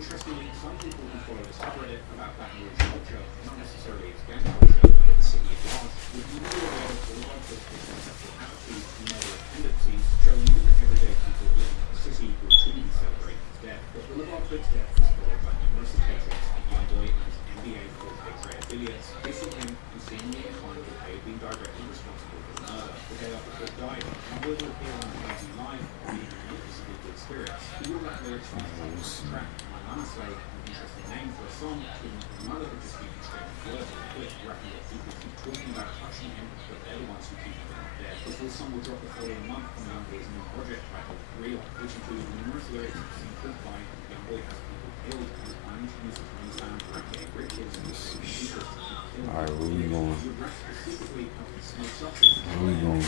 Interestingly, some people who follow the subreddit about Baton Rouge culture, not necessarily its gang culture, but the city at large, would be more aware of all of those conceptual attitudes and moral tendencies, showing even that everyday people living in the city routinely celebrate his death. But Uppp's death was followed by numerous occasions of young boy and his NBA full-page affiliates kissing him and seemingly inclined that they had been directly responsible for the murder. The day after Uppp died, Youngboy would appear on the TV live, being in noticeably good spirits. He would rap lyrics from his track, My Mama Say, an interesting name for a song, given that his mother had just been extremely allergic to Uppp, rapping that people keep talking about touching him, but they're the ones who keep him dead. The full song will drop the following month from Youngboy's new project titled Real, which included numerous lyrics seen proof by Youngboy has people killed and is planning to use his own sound to rap getting riches and Alright, where we going? specifically how he smokes up Where we going?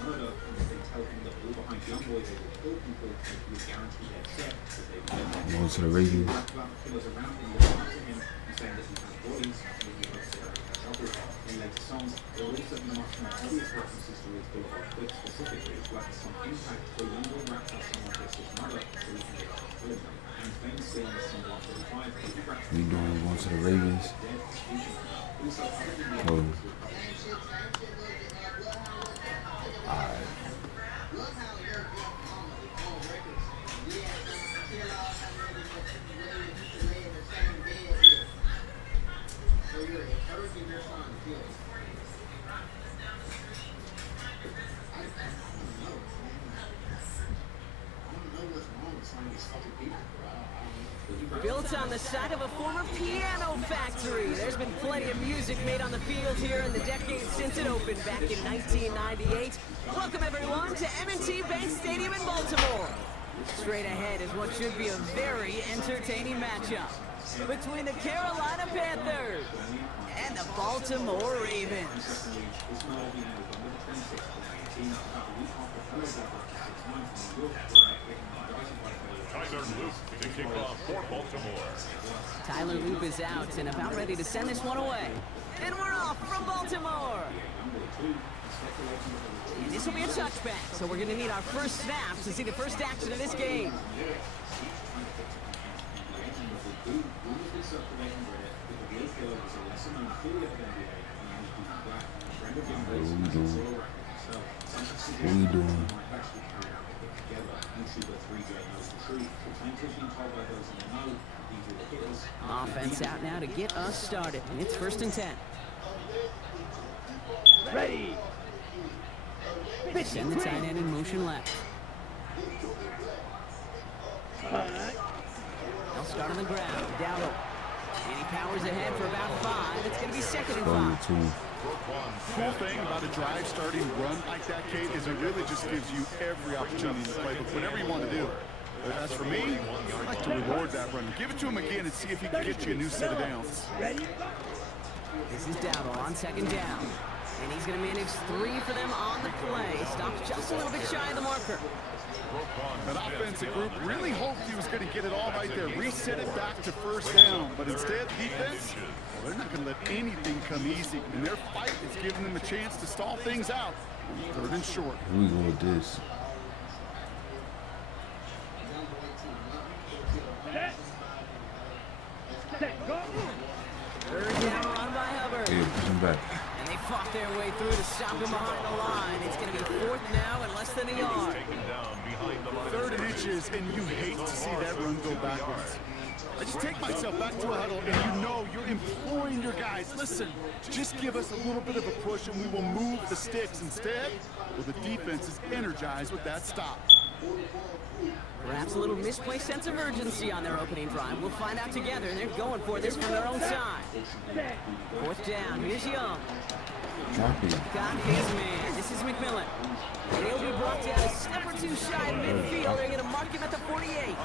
murder, and they tell him that all behind Youngboy they will kill people and he will guarantee their check that they will. Going to the Ravens. Killers around him will come to him and saying that he has bodies and he hopes to catch up with. In later songs, there will also be much more obvious references to his Uppp specifically, who has some impact for Youngboy raps out someone just his mother so he can get up to kill him. And famously on the song 145, he raps We going to the Ravens. also other than Oh. Alright. Built on the side of a former piano factory, there's been plenty of music made on the field here in the decades since it opened back in 1998. Welcome everyone to M&T Bank Stadium in Baltimore. Straight ahead is what should be a very entertaining matchup between the Carolina Panthers and the Baltimore Ravens. To kick off for Baltimore. Tyler Loop is out and about ready to send this one away. And we're off from Baltimore. And this will be a touchback, so we're going to need our first snap to see the first action of this game. What we doing? Offense out now to get us started. It's 1st and 10. Ready. Send the tight end in motion left. They'll start on the ground. Dowdle. And he powers ahead for about 5. It's going to be 2nd and 5. Cool thing about a drive starting run like that, Kate, is it really just gives you every opportunity in the playbook, whatever you want to do. But as for me, I like to reward that run. Give it to him again and see if he can get you a new set of downs. This is Dowdle on 2nd down. And he's going to manage 3 for them on the play. Stops just a little bit shy of the marker. That offensive group really hoped he was going to get it all right there, reset it back to 1st down. But instead, defense, well, they're not going to let anything come easy. And their fight is giving them a chance to stall things out. 3rd and short. Here we go with this. Third down run by Hubbard. Yeah, push him back. And they fought their way through to stop him behind the line. It's going to be 4th now and less than a yard. 3rd and inches, and you hate to see that run go backwards. I just take myself back to a huddle, and you know you're imploring your guys, listen, just give us a little bit of a push, and we will move the sticks. Instead, well, the defense is energized with that stop. Perhaps a little misplaced sense of urgency on their opening drive. We'll find out together. They're going for this from their own side. 4th down. Here's Young. Drop it. Got his man. This is McMillan. And he'll be brought down a step or 2 shy of midfield. They're going to mark him at the 48.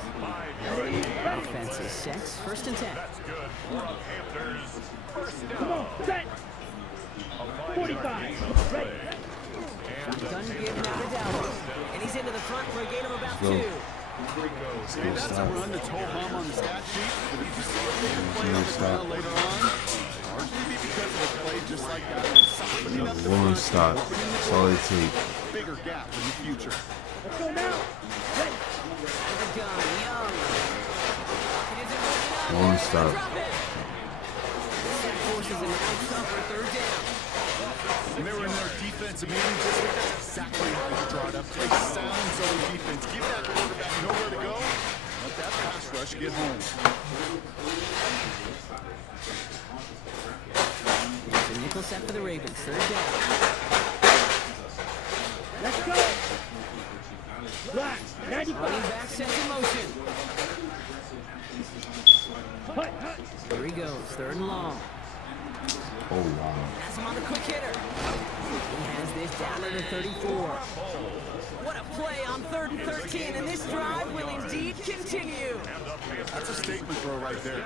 Offense is set. 1st and 10. That's good for the Panthers. 1st down. Come on, set. 45. Ready. Shotgun give now to Dowdle. And he's into the front for a gain of about 2. Hey, that's a run that's ho-hum on the stat sheet, but if you see a big play on the ground later on, largely be because of a play just like that, softening up the One front, stop. opening That's the all floor, it takes. bigger gap in the future. The gun, Young. It One stop. That forces him out for third down. When they were in their defensive meeting this week, that's exactly how you draw it up. Play sound zone defense. Give that quarterback nowhere to go. Let that pass rush get home. It's a nickel set for the Ravens. Third down. Let's go. Black, 90 Running back sets in motion. Here he goes. Third and long. Oh wow. Has him on the quick hitter. He has this down to the 34. What a play on 3rd and 13, and this drive will indeed continue. That's a statement throw right there.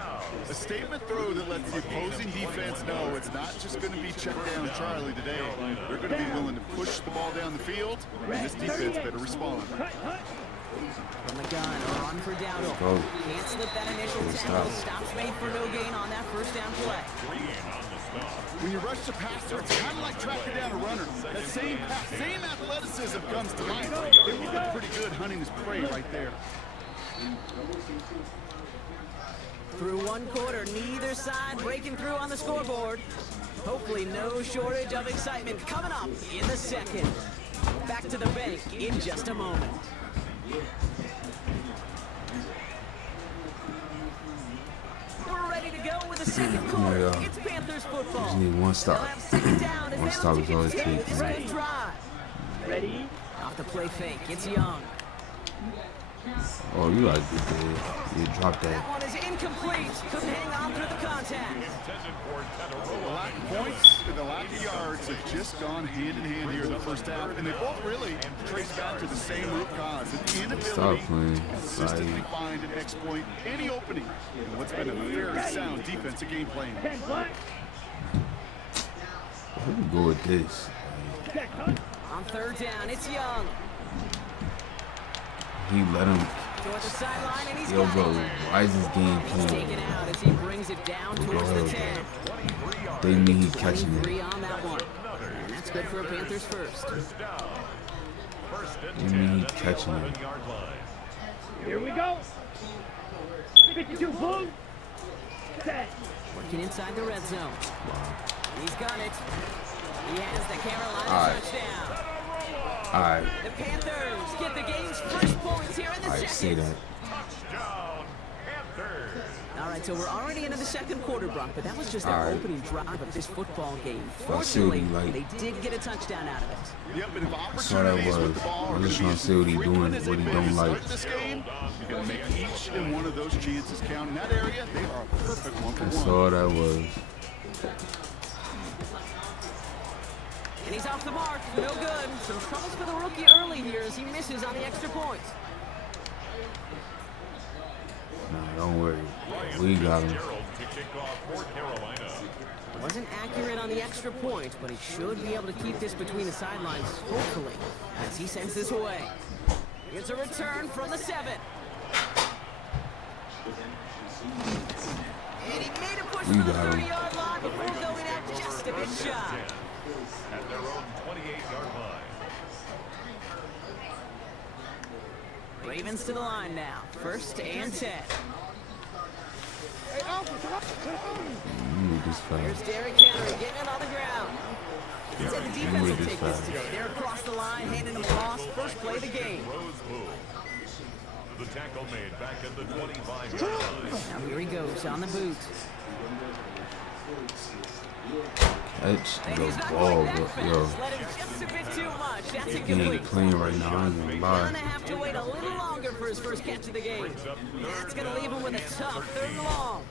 A statement throw that lets the opposing defense know it's not just going to be check down Charlie today. They're going to be willing to push the ball down the field, and this defense better respond. From the gun, a run for Dowdle. Go. Can't slip that initial tackle. Stops made for no gain on that first down play. When you rush the passer, it's kind of like tracking down a runner. That same athleticism comes to mind. They look pretty good hunting his prey right there. Through one quarter, neither side breaking through on the scoreboard. Hopefully no shortage of excitement coming up in the second. Back to the bank in just a moment. We're ready to go with the second quarter. Yeah. It's Panthers football. Just need one stop. They'll have second down as One they stop look is to all it continue takes, this man. good drive. Ready? Off the play fake, it's Young. Oh, you like it, dude. You dropped That that. one is incomplete. Couldn't hang on through the contact. The lack of points and the lack of yards have just gone hand in hand here in the first half, and they both really trace back to the same root cause. It's the inability Stop playing. to consistently find and exploit any opening in what's been a very sound defensive game plan. 10 black. Who can go with this? Check, huh? On third down, it's Young. He let him. Toward the sideline, and he's Yo, got bro, it. why is this game He's playing? taken out as he brings it down towards the 10. They mean he catching 23 it. on that one. And that's good for a Panthers first. They mean he catching it. Here we go. 52 blue. Set. Working inside the red zone. He's got it. He has the Carolina All right. touchdown. All right, The Panthers get the game's first points here in the all right, say second. that. All right, so we're already into the second quarter, Brock, but that was just All their right. opening drive of this football game. I see what Fortunately, he like. they did get a touchdown out of it. Yep, and if That's what that opportunities with was. the ball are I'm going just to be trying to as see what he frequent doing, as what he they've don't been to like. start this game, you got to make each and one of those chances count. In that area, they are a perfect one for That's one. all that was. And he's off the mark. No good. Some troubles for the rookie early here as he misses on the extra point. Nah, don't worry. We got him. Wasn't accurate on the extra point, but he should be able to keep this between the sidelines, hopefully, as he sends this away. It's a return from the 7. And he made a push We for the got him. 30-yard line before going out just a bit shy. At their own 28-yard line. Ravens to the line now. 1st and 10. You need this Here's fast. Derrick Henry getting it on the ground. He said the You defense need will this take this fast. today. They're across the line, handing them across. First play of the game. The tackle made back at the 25-yard line. Now here he goes on the boot. Catch And the he's not ball, quite that but fast. yo, Let him just a bit too much. That's he ain't incomplete. playing right now. I ain't gonna lie. Gonna have to wait a little longer for his first catch of the game. That's gonna leave him with a tough 3rd and long.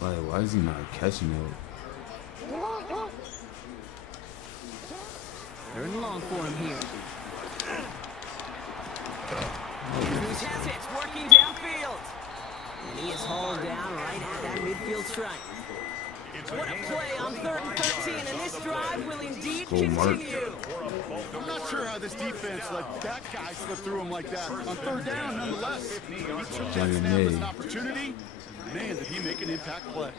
Like, why is he not catching it? 3rd and long for him here. Cruz has it, working downfield. And he is hauled down right at that midfield strike. What a play on 3rd and 13, and this drive will indeed Go, Mark. continue. I'm not sure how this defense let that guy slip through him like that. On 3rd down, nonetheless. He took that snap as an opportunity. Man, did he make an impact play. If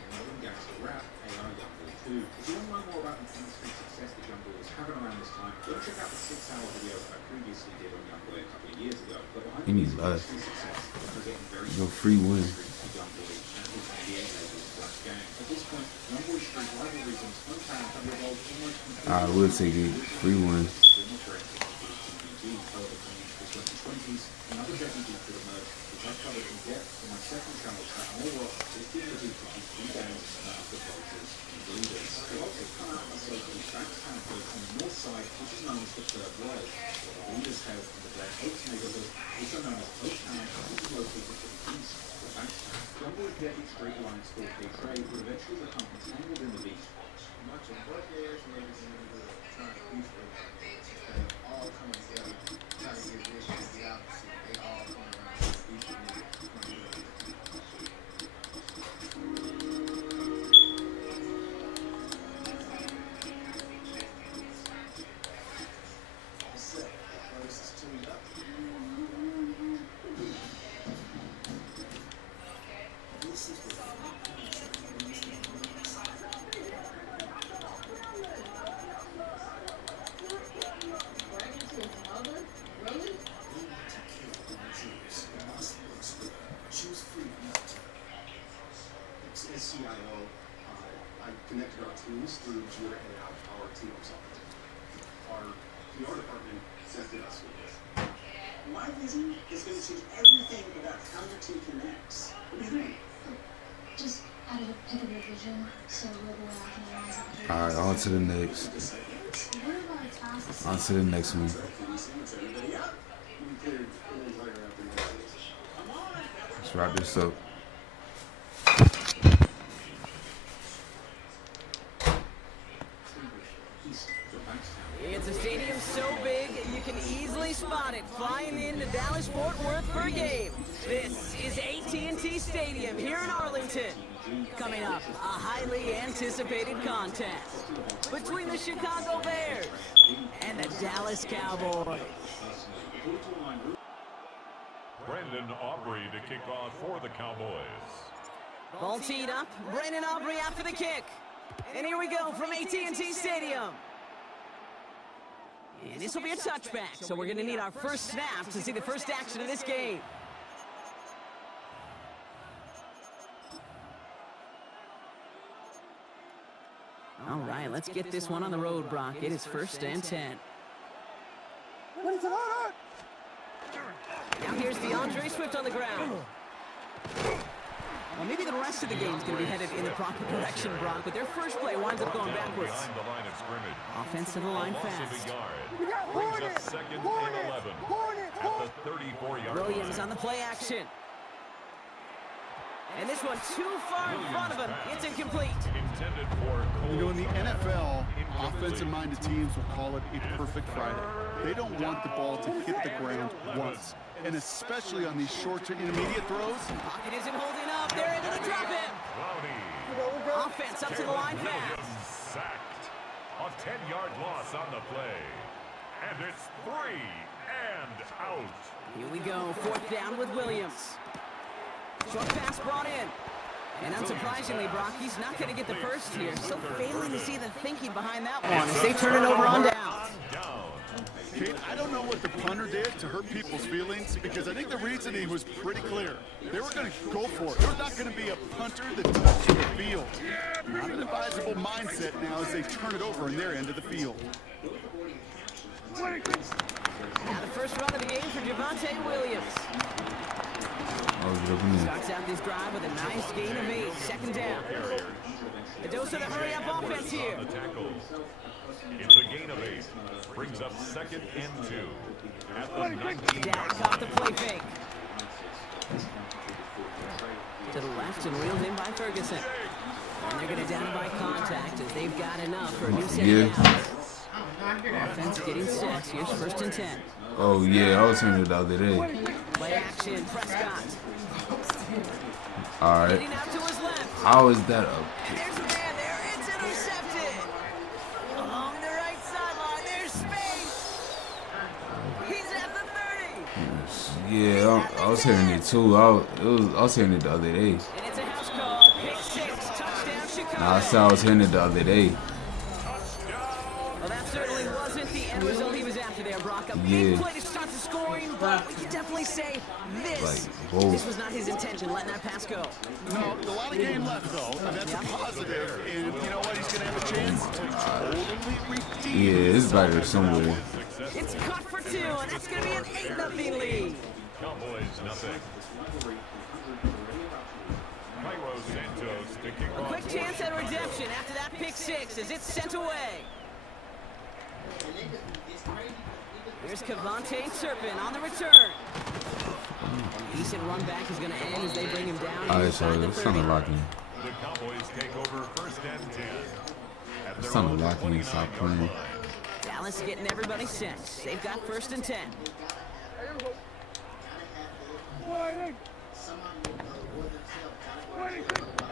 you want to learn more about the success that Young Boy was having around this time, go check out the 6-hour video I previously did on Young Boy a couple of years ago. But behind He needs the less. success, we're getting very Yo, free win. Young Boy I will take it. Free one. Another deputy could emerge, which I covered in depth in my second channel more is being reduced to rebounds after vultures and bleeders. They also come out and say the back campus on the north side, which is known as the Third World, or the bleeders have in the Black Oaks neighborhood, also known as Oak Town, which is located to the east of the Bankstown. Jumbo's deadly straight line score they trade would eventually become entangled in the beach. Much of what there's niggas in the neighborhood trying to beef with they all coming together, trying to get this shit the opposite. They all coming around to beef with me. All set. First is tuned up. This is what as CIO, I connected our teams through Jira and our team consultant. Our PR department sent us with this. My vision is going to change everything about how your team connects. What do you think? Just added a pick of your vision, so we'll go out and analyze it. All right, on to the next. What about our tasks? On to the next one. Everybody out? We cleared the entire afternoon. Come on! Let's wrap this up. It's a stadium so big you can easily spot it flying into Dallas-Fort Worth for a game. This is AT&T Stadium here in Arlington. Coming up, a highly anticipated contest between the Chicago Bears and the Dallas Cowboys. Brendan Aubrey to kick off for the Cowboys. Ball teed up, Brandon Aubrey after the kick. And here we go from AT&T Stadium. And this will be a touchback, so we're going to need our first snap to see the first action of this game. All right, let's get this one on the road, Brock. It is 1st and 10. Now here's DeAndre Swift on the ground. Well, maybe the rest of the game's going to be headed in the proper direction, Brock, but their first play winds up going backwards. Behind the line of scrimmage. Offensive line Loss of fast. a yard. Brings up 2nd and 11 at the 34-yard line. Williams on the play action. And this one too far in front of him. It's incomplete. Intended for You know, in the NFL, offensive-minded teams will call it a perfect Friday. They don't want the ball to hit the ground once, and especially on these short to intermediate throws. Pocket isn't holding up. They're able to drop him. Clowney. Offense up to the line fast. Williams sacked. A 10-yard loss on the play. And it's 3 and out. Here we go. 4th down with Williams. Short pass brought in. And unsurprisingly, Brock, he's not going to get the first here. So failing to see the thinking behind that one as they turn it over on down. Kate, I don't know what the punter did to hurt people's feelings, because I think the reasoning was pretty clear. They were going to go for it. There's not going to be a punter that touches the field. Not an advisable mindset now as they turn it over in their end of the field. Now the first run of the game for Javonte Williams. Starts out this drive with a nice gain of 8. 2nd down. A dose of the hurry-up offense here. On the tackle. It's a gain of 8. Brings up 2nd and 2 at the 19. Dak off the play fake. To the left and reeled in by Ferguson. And they're going to down by contact as they've got enough for a new set of downs. Offense getting set. Here's 1st and 10. Oh, yeah, I was hearing it the other day. Play action, Prescott. All right. Getting out to his left. How is that a And there's a man there. It's intercepted. Along the right sideline, there's space. He's at the 30. Yeah, I was hearing it too. I was hearing it the other day. And it's a house call. Pick 6. Touchdown, Chicago. Nah, I said I was hearing it the other day. Well, that's their certainly wasn't the end result he was after there, Brock. A big Yeah. play to start the scoring, but we can definitely say this. Like, both. This was not his intention, letting that pass go. No, a lot of game left, though, and that's a positive. And you know what? He's going to have a chance to totally redeem. Yeah, it's better somewhere. It's caught for 2, and that's going to be an 8-0 lead. Cowboys nothing. Cairo Santos sticking A quick chance at redemption after that pick 6 as it's sent away. Here's Cavante Turpin on the return. Decent run back is going to end as they bring him down. Alright, so inside the it's time to 30. lock in. The Cowboys take over 1st and 10. At It's their time to own lock in and 29-yard stop playing. line. Dallas getting everybody set. They've got 1st and 10.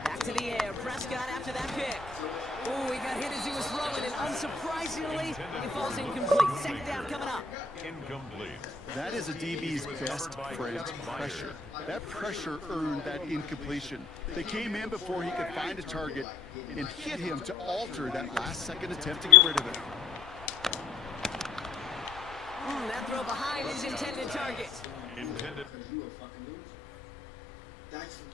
Back to the air. Prescott after that pick. Ooh, he got hit as he was throwing, and unsurprisingly, it falls incomplete. Second down coming up. Incomplete. That is a DB's best friend, pressure. That pressure earned that incompletion. They came in before he could find a target and hit him to alter that last-second attempt to get rid of it. That throw behind his intended target. Intended.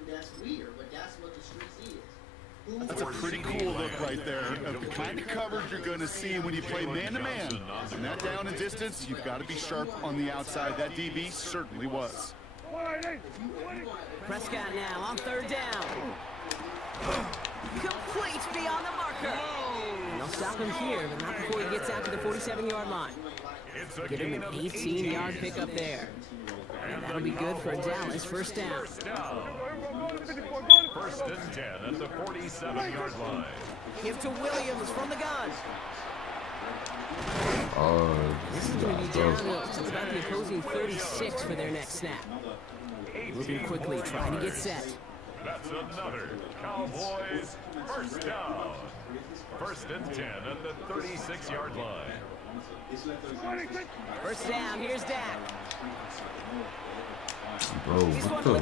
That's weird, but that's what the streets is. That's a pretty cool look right there of the kind of coverage you're going to see when you play man-to-man. And that down and distance, you've got to be sharp on the outside. That DB certainly was. Prescott now on 3rd down. Complete beyond the marker. And they'll stop him here, but not before he gets out to the 47-yard line. It's a Give him gain an of 18-yard pickup there. And that'll be good for Dallas. 1st down. 1st and 10 at the 47-yard line. Give to Williams from the gun. Oh, This is going to be downhill to about the opposing 36 for their next snap. Moving quickly, trying to get set. That's another Cowboys 1st down. 1st and 10 at the 36-yard line. 1st down, here's Dak. bro, what the?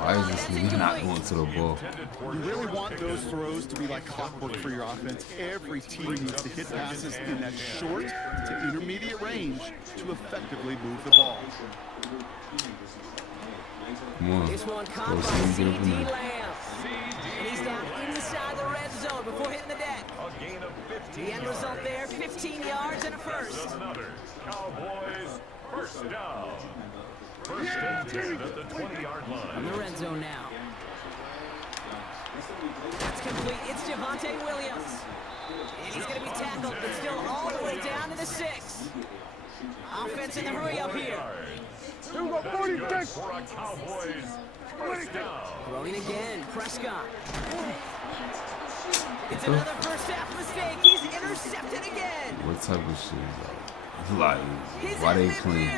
Why is this nigga not going to the ball? You really want those throws to be like clockwork for your offense. Every team needs to hit passes in that short to intermediate range to effectively move the ball. Come on. This one Go caught by see C.D. him get Lamb. And he's down inside the red zone before hitting the deck. A gain of 15 The end result there, 15 yards and a first. Another Cowboys 1st down. 1st and 10 at the 20-yard On line. the red zone now. That's complete. It's Javonte Williams. And he's going to be tackled, but still all the way down to the 6. Offense in the hurry up here. That's good for a Cowboys 1st down. Throwing again, Prescott. It's another first half mistake. He's intercepted again. What type of shit is that? Like, He's why in they midfield. playing?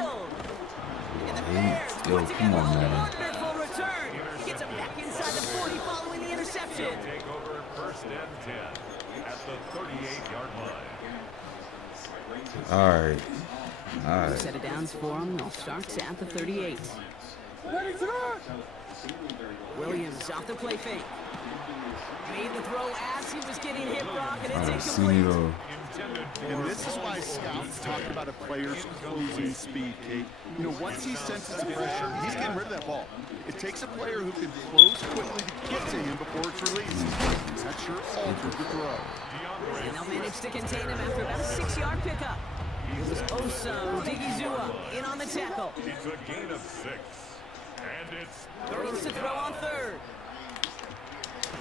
And the Yo, Bears put come together on, a man. wonderful return. He gets it back inside the 40 following the interception. Take over 1st and 10 at the 38-yard line. All right. All right. Set of downs for him. They'll start at the 38. Williams off the play fake. Made the throw as he was getting hit, Brock, and it's I seen it incomplete. all. And this is why scouts talk about a player's closing speed, Kate. You know, once he senses the pressure, he's getting rid of that ball. It takes a player who can close quickly to get to him before it's released. That sure alters the throw. And they'll manage to contain him after about a 6-yard pickup. It was Osa Odigizua in on the tackle. It's a gain of 6. And it's Williams to throw on 3rd.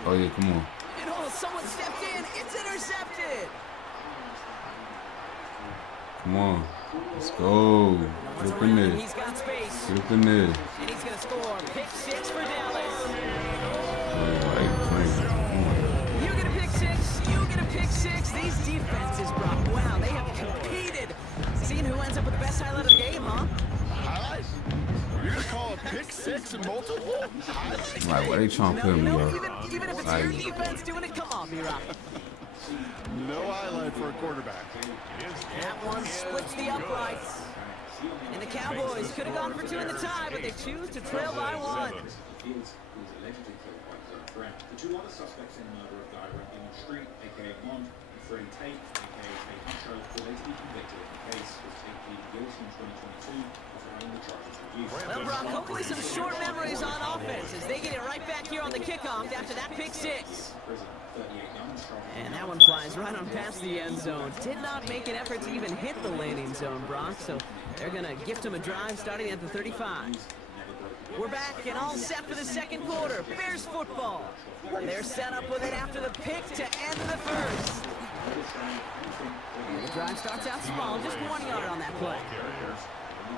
Oh yeah, come on. And oh, someone stepped in. It's intercepted. Come on. Let's go. Get up in Around him, there. he's got space. Get up in there. And he's going to score. Pick 6 for Dallas. Why you playing? Come on. You get a pick 6. You get a pick 6. These defenses, Brock, wow, they have competed. Seeing who ends up with the best highlight of the game, huh? Highlight? You're going to call a pick 6 and multiple? Highlight? Like, why they trying to play me, No, bro? even if it's Like, your defense doing it, come on, B-Rock. No highlight for a quarterback. That one splits the uprights. And the Cowboys could have gone for 2 in the tie, but they choose to trail by 1. Fields, who was allegedly killed by his own friend. The 2 other suspects in the murder of Guy were in the street, aka Mond, and Friend Tate, aka Huncho, were later to be convicted in the case, was Tate pleaded guilty in 2022 before having the charges reduced. Well, Brock, hopefully some short memories on offense as they get it right back here on the kickoff after that pick six. And that one flies right on past the end zone. Did not make an effort to even hit the landing zone, Brock, so they're going to gift him a drive starting at the 35. We're back and all set for the second quarter. Bears football. They're set up with it after the pick to end the first. The drive starts out small, just 1 yard on that play.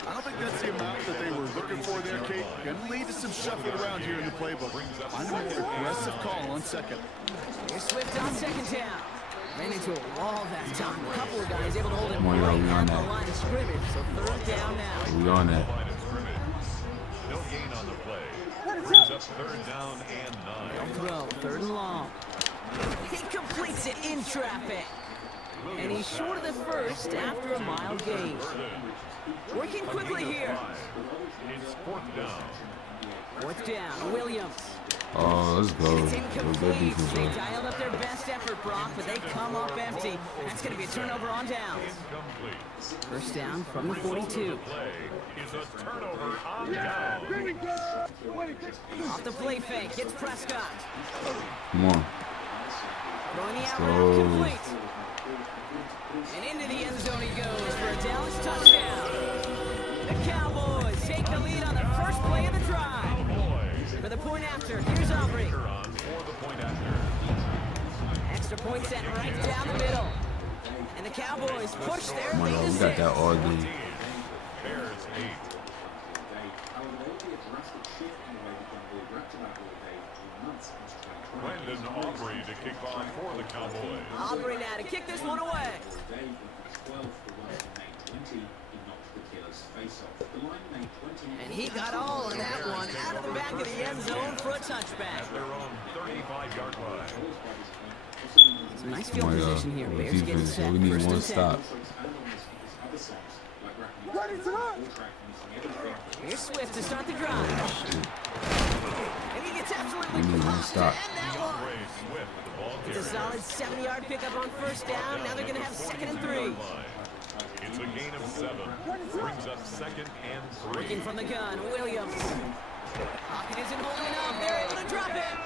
I don't think that's the amount that they were looking for there, Kate. Going to lead to some shuffling around here in the playbook. I'm a more aggressive call on second. Here's Swift on second down. Ran into a wall that time. A couple of guys able to hold him Come on, right we on at the that. line of scrimmage. So third down now. We on that. No gain on the play. Brings up third down and 9. Throw, third and long. He completes it in traffic. And he's short of the first after a mild gain. Working quickly here. It's fourth down. Fourth down, Williams. Oh, let's go. It's Good incomplete. defense, They bro. dialed up their best effort, Brock, but they come up empty. That's going to be a turnover on downs. Incomplete. First down from the 42. Play is a turnover on down. Off the play fake, it's Prescott. Come on. Throwing the out Go. route complete. And into the end zone he goes for a Dallas touchdown. The Cowboys take the lead on the first play of the drive. For the point after, here's Aubrey. For the point after. Extra point set right down the middle. And the Cowboys push their Come on, lead y'all. to We got 6. that all day. Bears 8. Brandon Aubrey to kick off for the Cowboys. Aubrey now to kick this one away. And he got all of that one out of the back of the end zone for a touchback. At their own 35-yard line. Some nice Come field on, y'all. position here. Good Bears getting defense. set. We need First one and 10. stop. Here's Swift to start the drive. And he gets absolutely We need one pumped to stop. end that one. Ray Swift with the ball It's a carrier. solid 7-yard pickup on first down. Now they're going to have second and 3. It's a gain of 7. Brings up second and 3. Working from the gun, Williams. Pocket isn't holding up. They're able to drop it.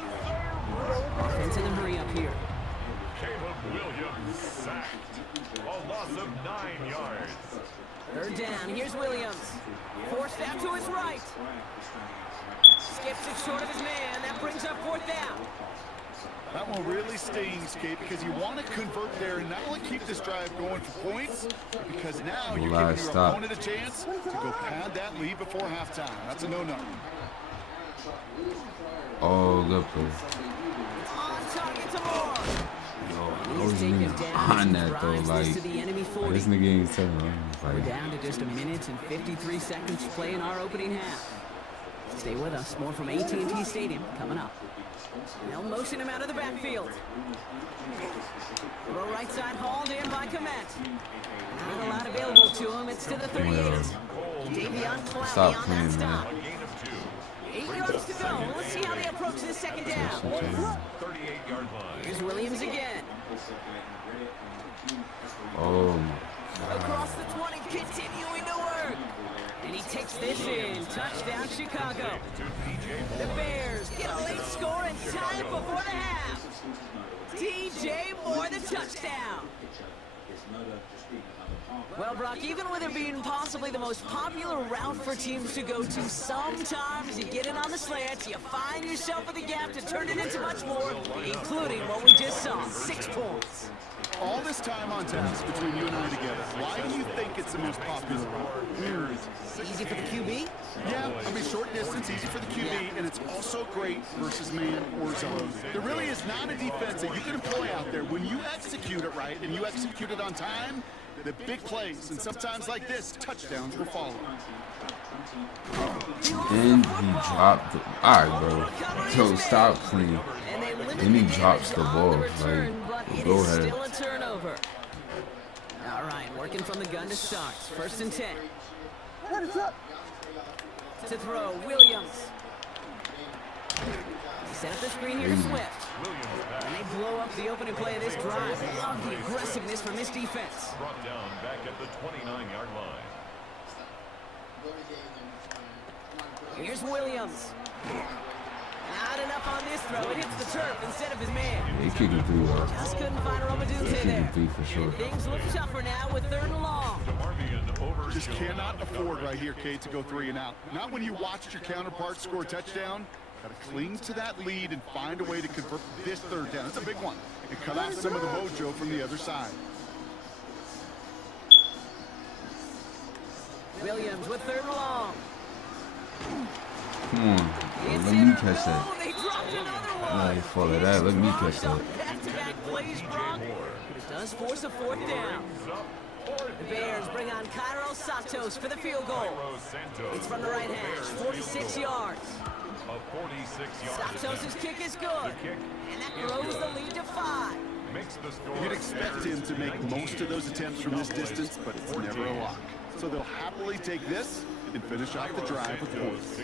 Offense in the hurry up here. Caleb Williams sacked. A loss of 9 yards. Third down. Here's Williams. Forced out to his right. Skips it short of his man. That brings up fourth down. That one really stings, Kate, because you want to convert there and not only keep this drive going for points, but because now you're giving your Stop. opponent a chance to go pad that lead before halftime. That's a no-no. Oh, good play. On target to Moore. I was even on that though. Like, to the enemy 40. this nigga ain't telling me. We're Like, down to just a minute and 53 seconds to play in our opening half. Stay with us. More from AT&T Stadium coming up. They'll motion him out of the backfield. Throw right side hauled in by Komet. Not a lot available to him. It's to the 38. Davion Clowney Stop on playing, that stop. man. A gain of 2. 8 yards to go. Let's see how they approach this second down. 38-yard line. Here's Williams again. Oh my. Across the 20, continuing to work. And he takes this in. Touchdown, Chicago. The Bears get a late score and tie it before the half. DJ Moore, the touchdown. Well, Brock, even with it being possibly the most popular route for teams to go to, sometimes you get in on the slants, you find yourself with a gap to turn it into much more, including what we just saw, 6 points. All this time on task between you and I together, why do you think it's the most popular route? Easy for the QB? Yeah, I mean, short distance, easy for the QB, and it's also great versus man or zone. There really is not a defense that you can employ out there. When you execute it right and you execute it on time, the big plays, and sometimes like this, touchdowns will follow. And he dropped the. Alright, bro. Yo, stop playing. And he drops the ball. Like, go ahead. Still a turnover. All right, working from the gun to start. First and 10. To throw, Williams. Set up the screen here to Swift. And they blow up the opening play of this drive. Love the aggressiveness from this defense. Brought down back at the 29-yard line. Here's Williams. Not enough on this throw. It hits the turf instead of his man. They kicking 3 yards. Just couldn't find Romadunte Kicking there. 3 for sure. Things look tougher now with 3rd and long. Just cannot afford right here, Kate, to go 3 and out. Not when you watched your counterpart score a touchdown. Got to cling to that lead and find a way to convert this 3rd down. That's a big one. And cut off some of the mojo from the other side. Williams with 3rd and long. Come on. It's Let me catch that. Oh, they dropped another one. Nice fall of that. Let me catch that. Back-to-back plays, Brock. It does force a 4th down. The Bears bring on Cairo Santos for the field goal. It's from the right hash, 46 yards. Santos' kick is good, and that grows the lead to 5. You'd expect him to make most of those attempts from this distance, but it's never a lock. So they'll happily take this and finish off the drive with points.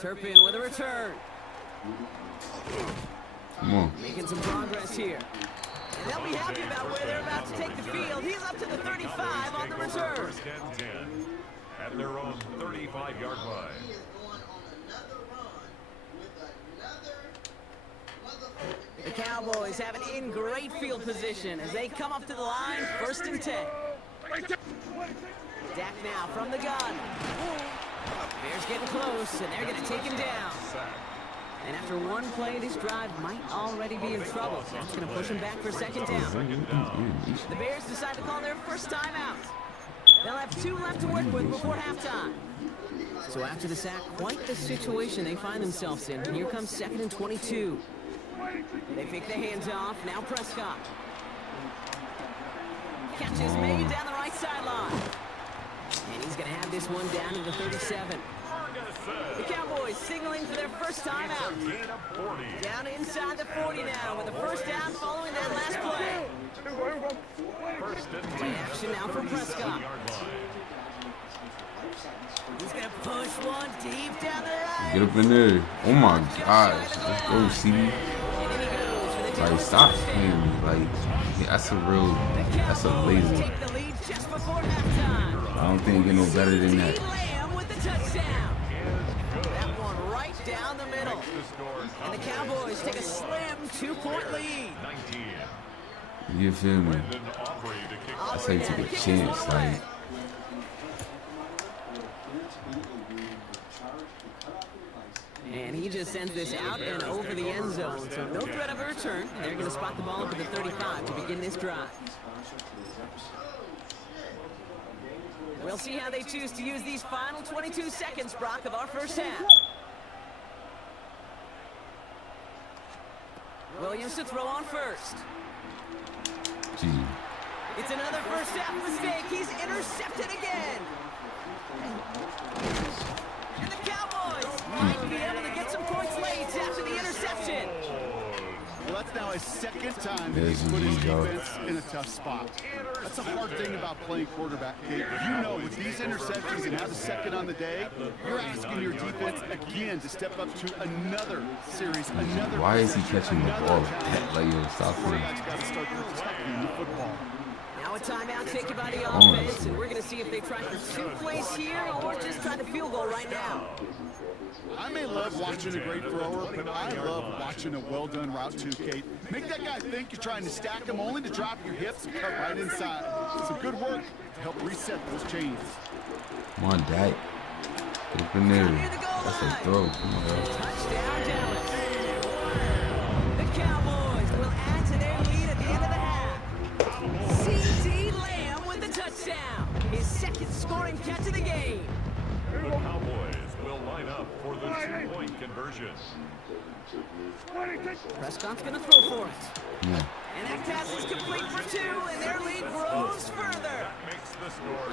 Turpin with a return. Come on. Making some progress here. And they'll be happy about where they're about to take the field. He's up to the 35 on the return. 1st and 10 at their own 35-yard line. He is going on another run with another motherfucking. The Cowboys have it in great field position as they come up to the line, 1st and 10. Dak now from the gun. Bears getting close, and they're going to take him down. And after one play, this drive might already be in trouble. That's going to push him back for 2nd down. The Bears decide to call their first timeout. They'll have 2 left to work with before halftime. So after the sack, quite the situation they find themselves in. Here comes 2nd and 22. They pick the hands off. Now Prescott. Catch is made down the right sideline. And he's going to have this one down to the 37. The Cowboys signaling for their first time out. Down inside the 40 now with a 1st down following that last play. Play action now for Prescott. He's going to push one deep down the line. Get up in there. Oh my gosh. Let's go, CD. Like, stop playing me. Like, that's a lazy. Take the lead just before halftime. I don't think it get no better than that. Lamb with the touchdown. That one right down the middle. And the Cowboys take a slim 2-point lead. You feel me? That's how you take a chance. Like, and he just sends this out and over the end zone. So no threat of a return. They're going to spot the ball up at the 35 to begin this drive. We'll see how they choose to use these final 22 seconds, Brock, of our first half. Williams to throw on first. gee. It's another first half mistake. He's intercepted again. And the Cowboys might be able to get some points late after the interception. Well, that's now his 2nd time that There's he's put his indeed, dog. defense in a tough spot. That's a hard thing about playing quarterback, Kate. You know, with these interceptions and now the 2nd on the day, you're asking your defense again to step up to another series, another. Why is he possession, catching the another ball? attack. Like, yo, stop playing. Quarterback's got to start protecting the football. Now a timeout taken by the Oh, offense, and we're going to see if they try for 2 plays here or just try the field goal right now. I may love watching a great thrower, but I love watching a well-done route too, Kate. Make that guy think you're trying to stack him only to drop your hips and cut right inside. Some good work to help reset those chains. Come on, Dak. Get up in there. That's a throw. Come on, yo. Touchdown, Dallas. The Cowboys will add to their lead at the end of the half. C.D. Lamb with the touchdown. His 2nd scoring catch of the game. The Cowboys will line up for the 2-point conversion. Prescott's going to throw for it. Yeah. And that pass is complete for 2, and their lead grows further.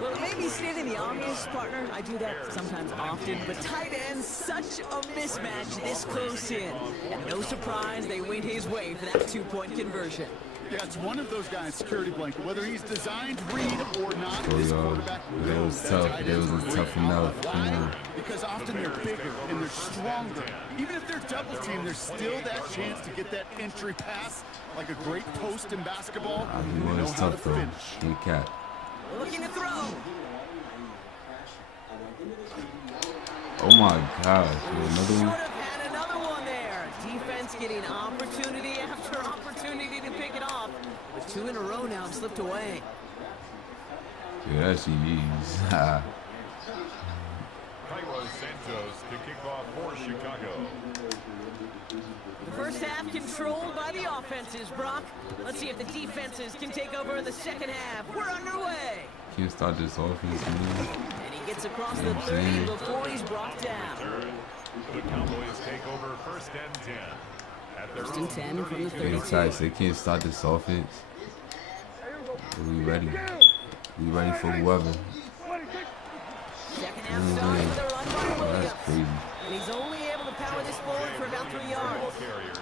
Well, it may be stating the obvious, partner. I do that sometimes often, but tight ends, such a mismatch this close in. And no surprise, they went his way for that 2-point conversion. Yeah, it's one of those guys, security blanket. Whether he's designed read or not, Oh, this yo. quarterback That was tough. That wasn't tough enough. Come Why? on. Because often they're bigger and they're stronger. Even if they're double teamed, there's still that chance to get that entry pass, like a great post in basketball. I They know know it's how to tough though. finish. Can't cap. Looking to throw. Oh my gosh. Yo, another Should one. have had another one there. Defense getting opportunity after opportunity to pick it off. But 2 in a row now have slipped away. Yeah, that's GG's. Cairo Santos to kick off for Chicago. The first half controlled by the offenses, Brock. Let's see if the defenses can take over in the second half. We're underway. Can't start this offense, man. And he gets across the 30 before he's brought down. The Cowboys take over first and 10. At their First and 10 from the Hey, 32. Tice, they can't start this offense. But we ready. We ready for whoever. Second half starts with a run by Williams. That's crazy. And he's only able to power this forward for about 3 yards. carrier.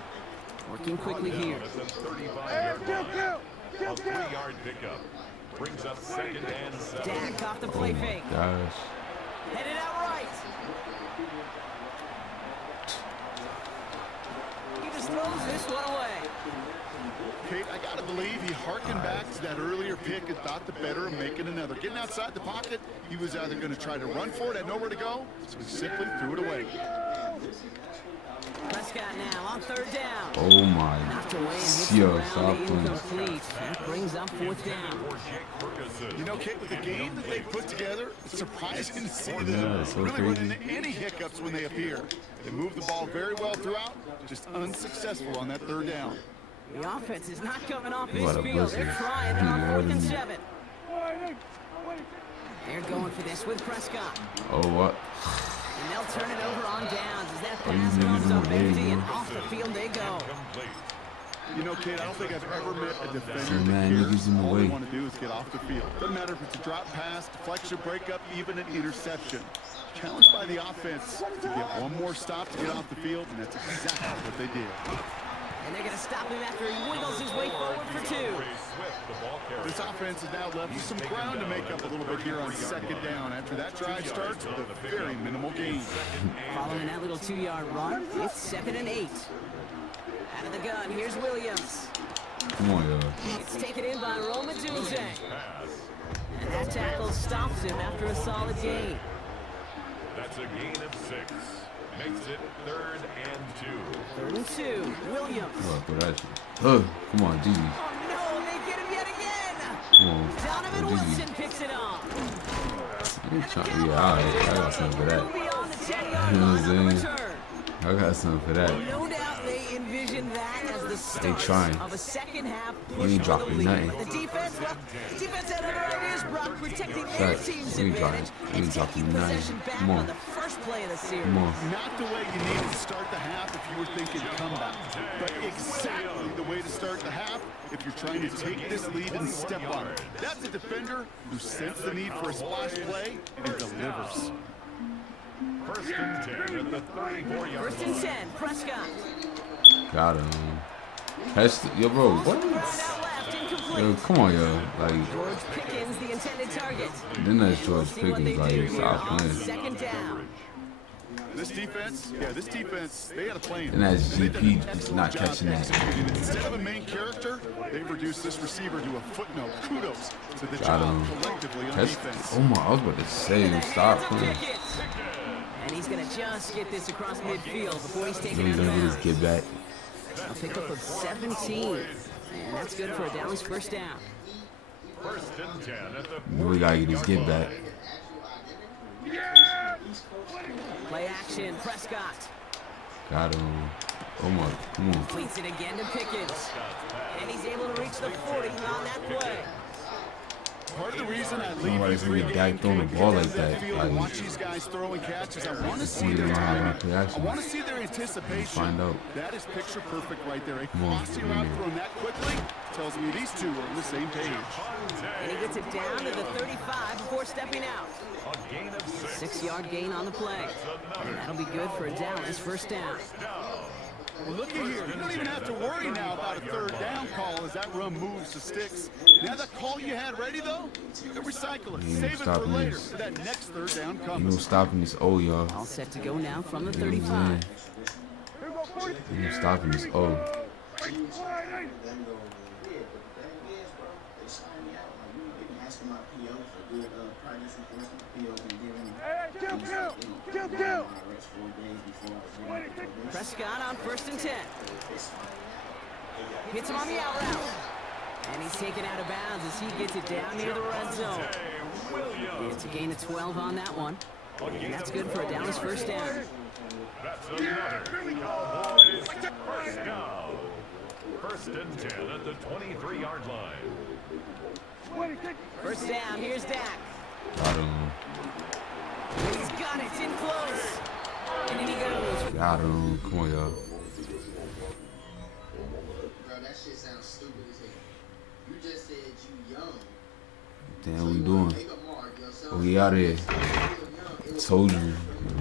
Working quickly here. At the 35-yard line. A 3-yard pickup. Brings up second and 7. Dak off the play fake. Gosh. Headed out right. He just throws this one away. Kate, I gotta believe he harkened back to that earlier pick and thought the better of making another. Getting outside the pocket, he was either going to try to run for it, had nowhere to go, so he simply threw it away. Prescott now on 3rd down. Oh my. Knocked away and hits Yo, the ground, stop playing. incomplete. That brings up 4th down. For Jake Ferguson. You know, Kate, with the game that they put together, it's surprising to see Yeah, them it's so really run crazy. into any hiccups when they appear. They move the ball very well throughout, just unsuccessful on that 3rd down. The offense is not coming off What this a field. They're blizzard. trying. They're on Yeah, 4th and what 7. They're going for this with Prescott. Oh, what? And they'll turn it over on downs as that Oh, you pass niggas comes in up the way, empty and man. off the field they go. Complete. You know, Kate, I don't think I've ever met a defender Some that man cares. niggas in the All way. they want to do is get off the field. Doesn't matter if it's a drop pass, deflection, breakup, even an interception. Challenged by the offense to get one more stop to get off the field, and that's exactly what they did. And they're going to stop him after he wiggles his way forward for 2. Swift, the ball carrier. This offense is now left with some ground to make up a little bit here on 2nd down. After that drive starts with a very minimal gain. Following that little 2-yard run, it's 2nd and 8. Out of the gun, here's Williams. Come on, yo. It's taken in by Roma Dunze. Pass. And that tackle stops him after a solid gain. That's a gain of 6. Makes it 3rd and 2. 3rd and 2, Williams. What, throw that shit. Come on, GG. Oh no, they get him yet again. Come on. Donovan Oh, Wilson picks it up. Yeah, alright. I got something for that. Beyond the 10-yard You know line what I'm on the saying? return. I got something for that. No doubt they envision that as the start trying. of a second half We push ain't for the dropping lead. nothing. But the defense, well, the defense had other ideas, Brock, protecting their Facts. team's We ain't advantage dropping- we and ain't dropping taking nothing. possession back Come on. on the first play of the series. Come on. Not the way you needed to start the half if you were thinking comeback, but exactly the way to start the half if you're trying to take this lead and step on it. That's a defender who sensed the need for a splash play and delivers. First and 10 at the 34-yard First and 10, Prescott. Got him. Catch the, yo, bro, what? Thrown out left, incomplete. Yo, come on, yo. Like, George Pickens, the intended target. then that's George We'll see what they Pickens. do Like, here stop on playing. 2nd down. This defense, they got a plan. And that's they've done GP an excellent not job catching that. executing it. Instead of a main character, they've reduced this receiver to a footnote. Kudos to the Got job him. collectively on That's, defense. oh my, I was about to say, In the stop hands of playing. Pickens. And he's going to just get this across midfield before he's taken He's out of gonna get his bounds. get back. A pickup of 17. And that's good for a Dallas first down. First and 10 at the We gotta get his get back. Play action, Prescott. Got him. Oh my, come on. Completes it again to Pickens. And he's able to reach the 40 on that play. Part of the reason I leave Nobody's every gonna game Dak throwing the ball like that. field Like, and watch these guys throwing catches. I want to see you their know how to timing. play I action. want to see their anticipation. Find out. That is picture perfect right there. A Come on, crossing come route on. thrown that quickly tells me these two are on the same page. And he gets it down to the 35 before stepping out. a gain of 6. 6-yard gain on the play. And that'll be good for a Dallas first down. Well, look at here. You don't even have to worry now about a third down call as that run moves to sticks. Now that call you had ready, though, you can recycle it. Save it for later. For that next third down You comes. know stopping this O, y'all. All set to go now from the You know what I'm 35. saying? You know stopping this O. Prescott on 1st and 10. Hits him on the out route. And he's taken out of bounds as he gets it down near the red zone. It's a gain of 12 on that one. And that's good for a Dallas first down. That's another Cowboys first down. 1st and 10 at the 23-yard line. First down, here's Dak. Got him. He's got it, it's in close. And in he goes. Got him. Come on, y'all. Bro, that shit sounds stupid as hell. You just said you young. Damn, what we doing? Make a mark, yo. So We out here. Told you.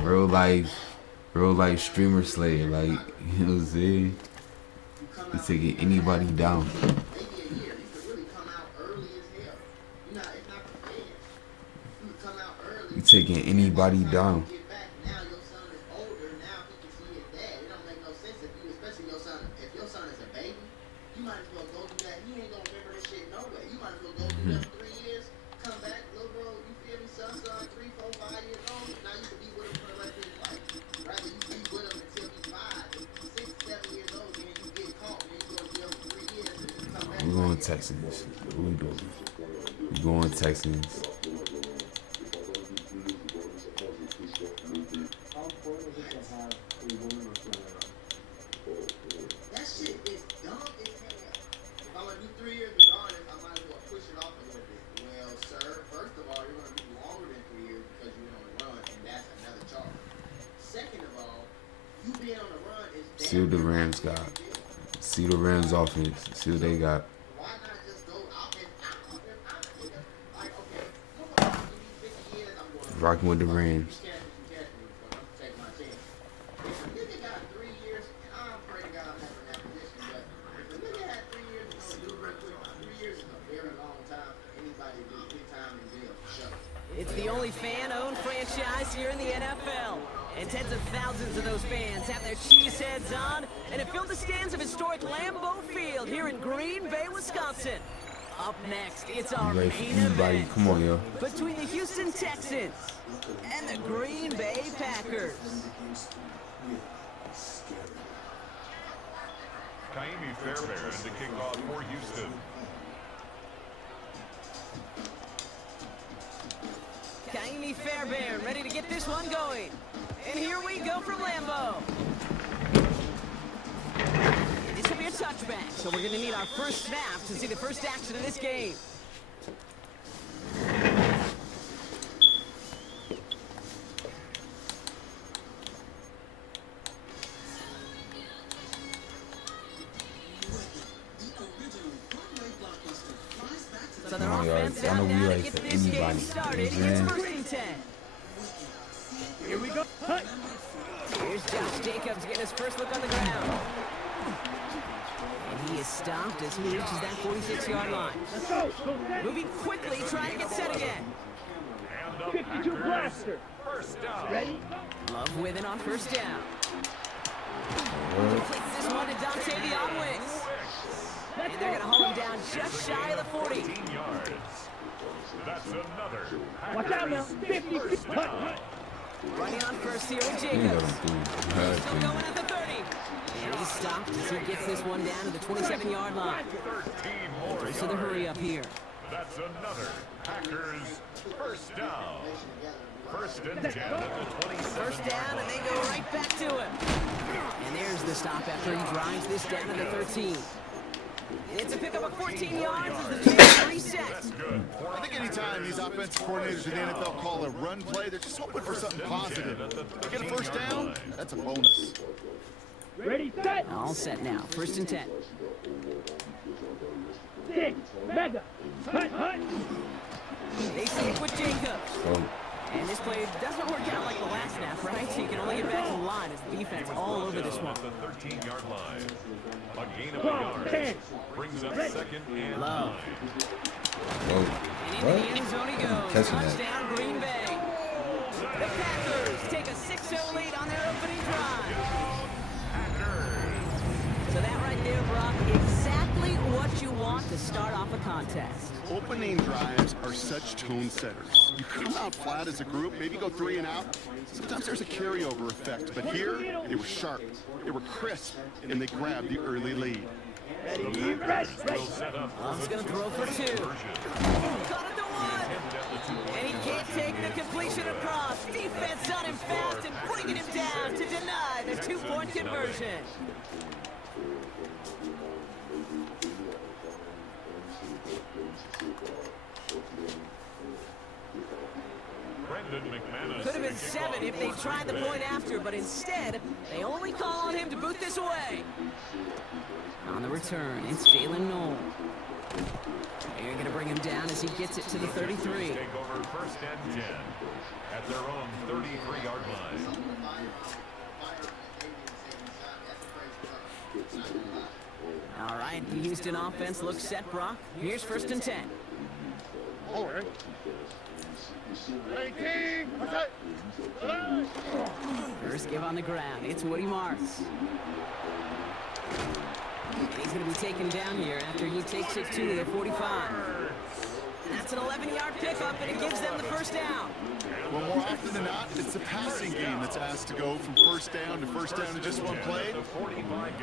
Real life streamer slayer. Like, you know what I'm saying? We taking anybody down. maybe a year. You could really come out early as hell. You're not, it's not for fans. You could come out early. We taking anybody down. Get back. Now your son is older. Now he can see his dad. It don't make no sense if you, especially your son. If your son is a baby, you might as well go do that. He ain't gonna remember this shit no way. You might as well go do that for 3 years. Come back, little bro. You feel me? Son, 3, 4, 5 years old. Now you can be with him for the rest of his life. Rather you be with him until he's 5, 6, 7 years old. Then you get caught. Then you go to jail for 3 years. And you come back. We going Texans. What we doing? We going Texans. That shit is dumb as hell. If I'm gonna do 3 years regardless, I might as well push it off a little bit. Well, sir, first of all, you're gonna do longer than 3 years because you're on the run, and that's another charge. Second of all, you being on the run is damn See what the near Rams like got. being in jail. See the Rams offense. See what they got. Why not just go out and out? Like, okay, come on, give me 50 years, I'm going. Rocking with the Rams. You catch me, but I'm take my chance. If a nigga got 3 years, and I don't pray to God I'm never in that position, but if a nigga had 3 years, it's gonna do real quick. 3 years is a very long time for anybody to do any time in jail, for sure. It's the only fan-owned franchise here in the NFL. And tens of thousands of those fans have their cheeseheads on and have filled the stands of historic Lambeau Field here in Green Bay, Wisconsin. Up next, it's our Ready main for anybody. event Come on, yo. between the Houston Texans and the Green Bay Packers. Kaimi Fairbairn to kick off for Houston. Kaimi Fairbairn ready to get this one going. And here we go from Lambeau. This will be a touchback, so we're going to need our first snap to see the first action of this game. So their Come on, y'all. offense I know out we now to ready get for this game anybody. started. You know It's what I'm first and 10. Here we go. Hut. Here's Josh Jacobs getting his first look on the ground. And he is stopped as he reaches that 46-yard line. Let's go. Go set. Moving quickly, trying to get set again. And the 52 Packers blaster. first down. Ready? Love with it on first down. Completes this one to Dante the on-wings. Let's And they're going to haul him go. down just shy of the 40. 15 yards. That's another Watch out now. Packers 50. first Hut. down. Running on first here with You ain't Jacobs. gonna do Still nothing. going at the 30. And he's stopped as he gets this one down to the 27-yard line. 13 more So the hurry up here. That's another Packers first down. First and 10 at the 27. First down, and they go right back to him. And there's the stop after he drives this down to the 13. It's a pickup of 14 yards as the chains reset. I think anytime these offensive coordinators in the NFL call a run play, they're just hoping for something positive. They get a first down, that's a bonus. Ready, set. All set now. First and 10. 6. Mega. Hut. Hut. They stick with Jacobs. Oh, And this play doesn't work out like the last snap, right? So you can only get back to the line as the defense all over this one. At the 13-yard line. A gain of a yard. Brings up second and 9. Whoa. And into the end zone he goes. Catching that. Touchdown, Green Bay. The Packers take a 6-0 lead on their opening drive. So that right there, Brock, exactly what you want to start off a contest. Opening drives are such tone setters. You come out flat as a group, maybe go 3 and out. Sometimes there's a carryover effect, but here they were sharp, they were crisp, and they grabbed the early lead. He's going to throw for 2. Caught it to 1. And he can't take the completion across. Defense on him fast and bringing him down to deny the 2-point conversion. Could have been 7 if they tried the point after, but instead, they only call on him to boot this away. On the return, it's Jalen Knoll. They're going to bring him down as he gets it to the 33. Take over first and 10 at their own 33-yard line. All right, the Houston offense looks set, Brock. Here's first and 10. All right. First give on the ground. It's Woody Marks. And he's going to be taken down here after he takes it to the 45. And that's an 11-yard pickup, and it gives them the first down. Well, more often than not, it's the passing game that's asked to go from first down in just one play.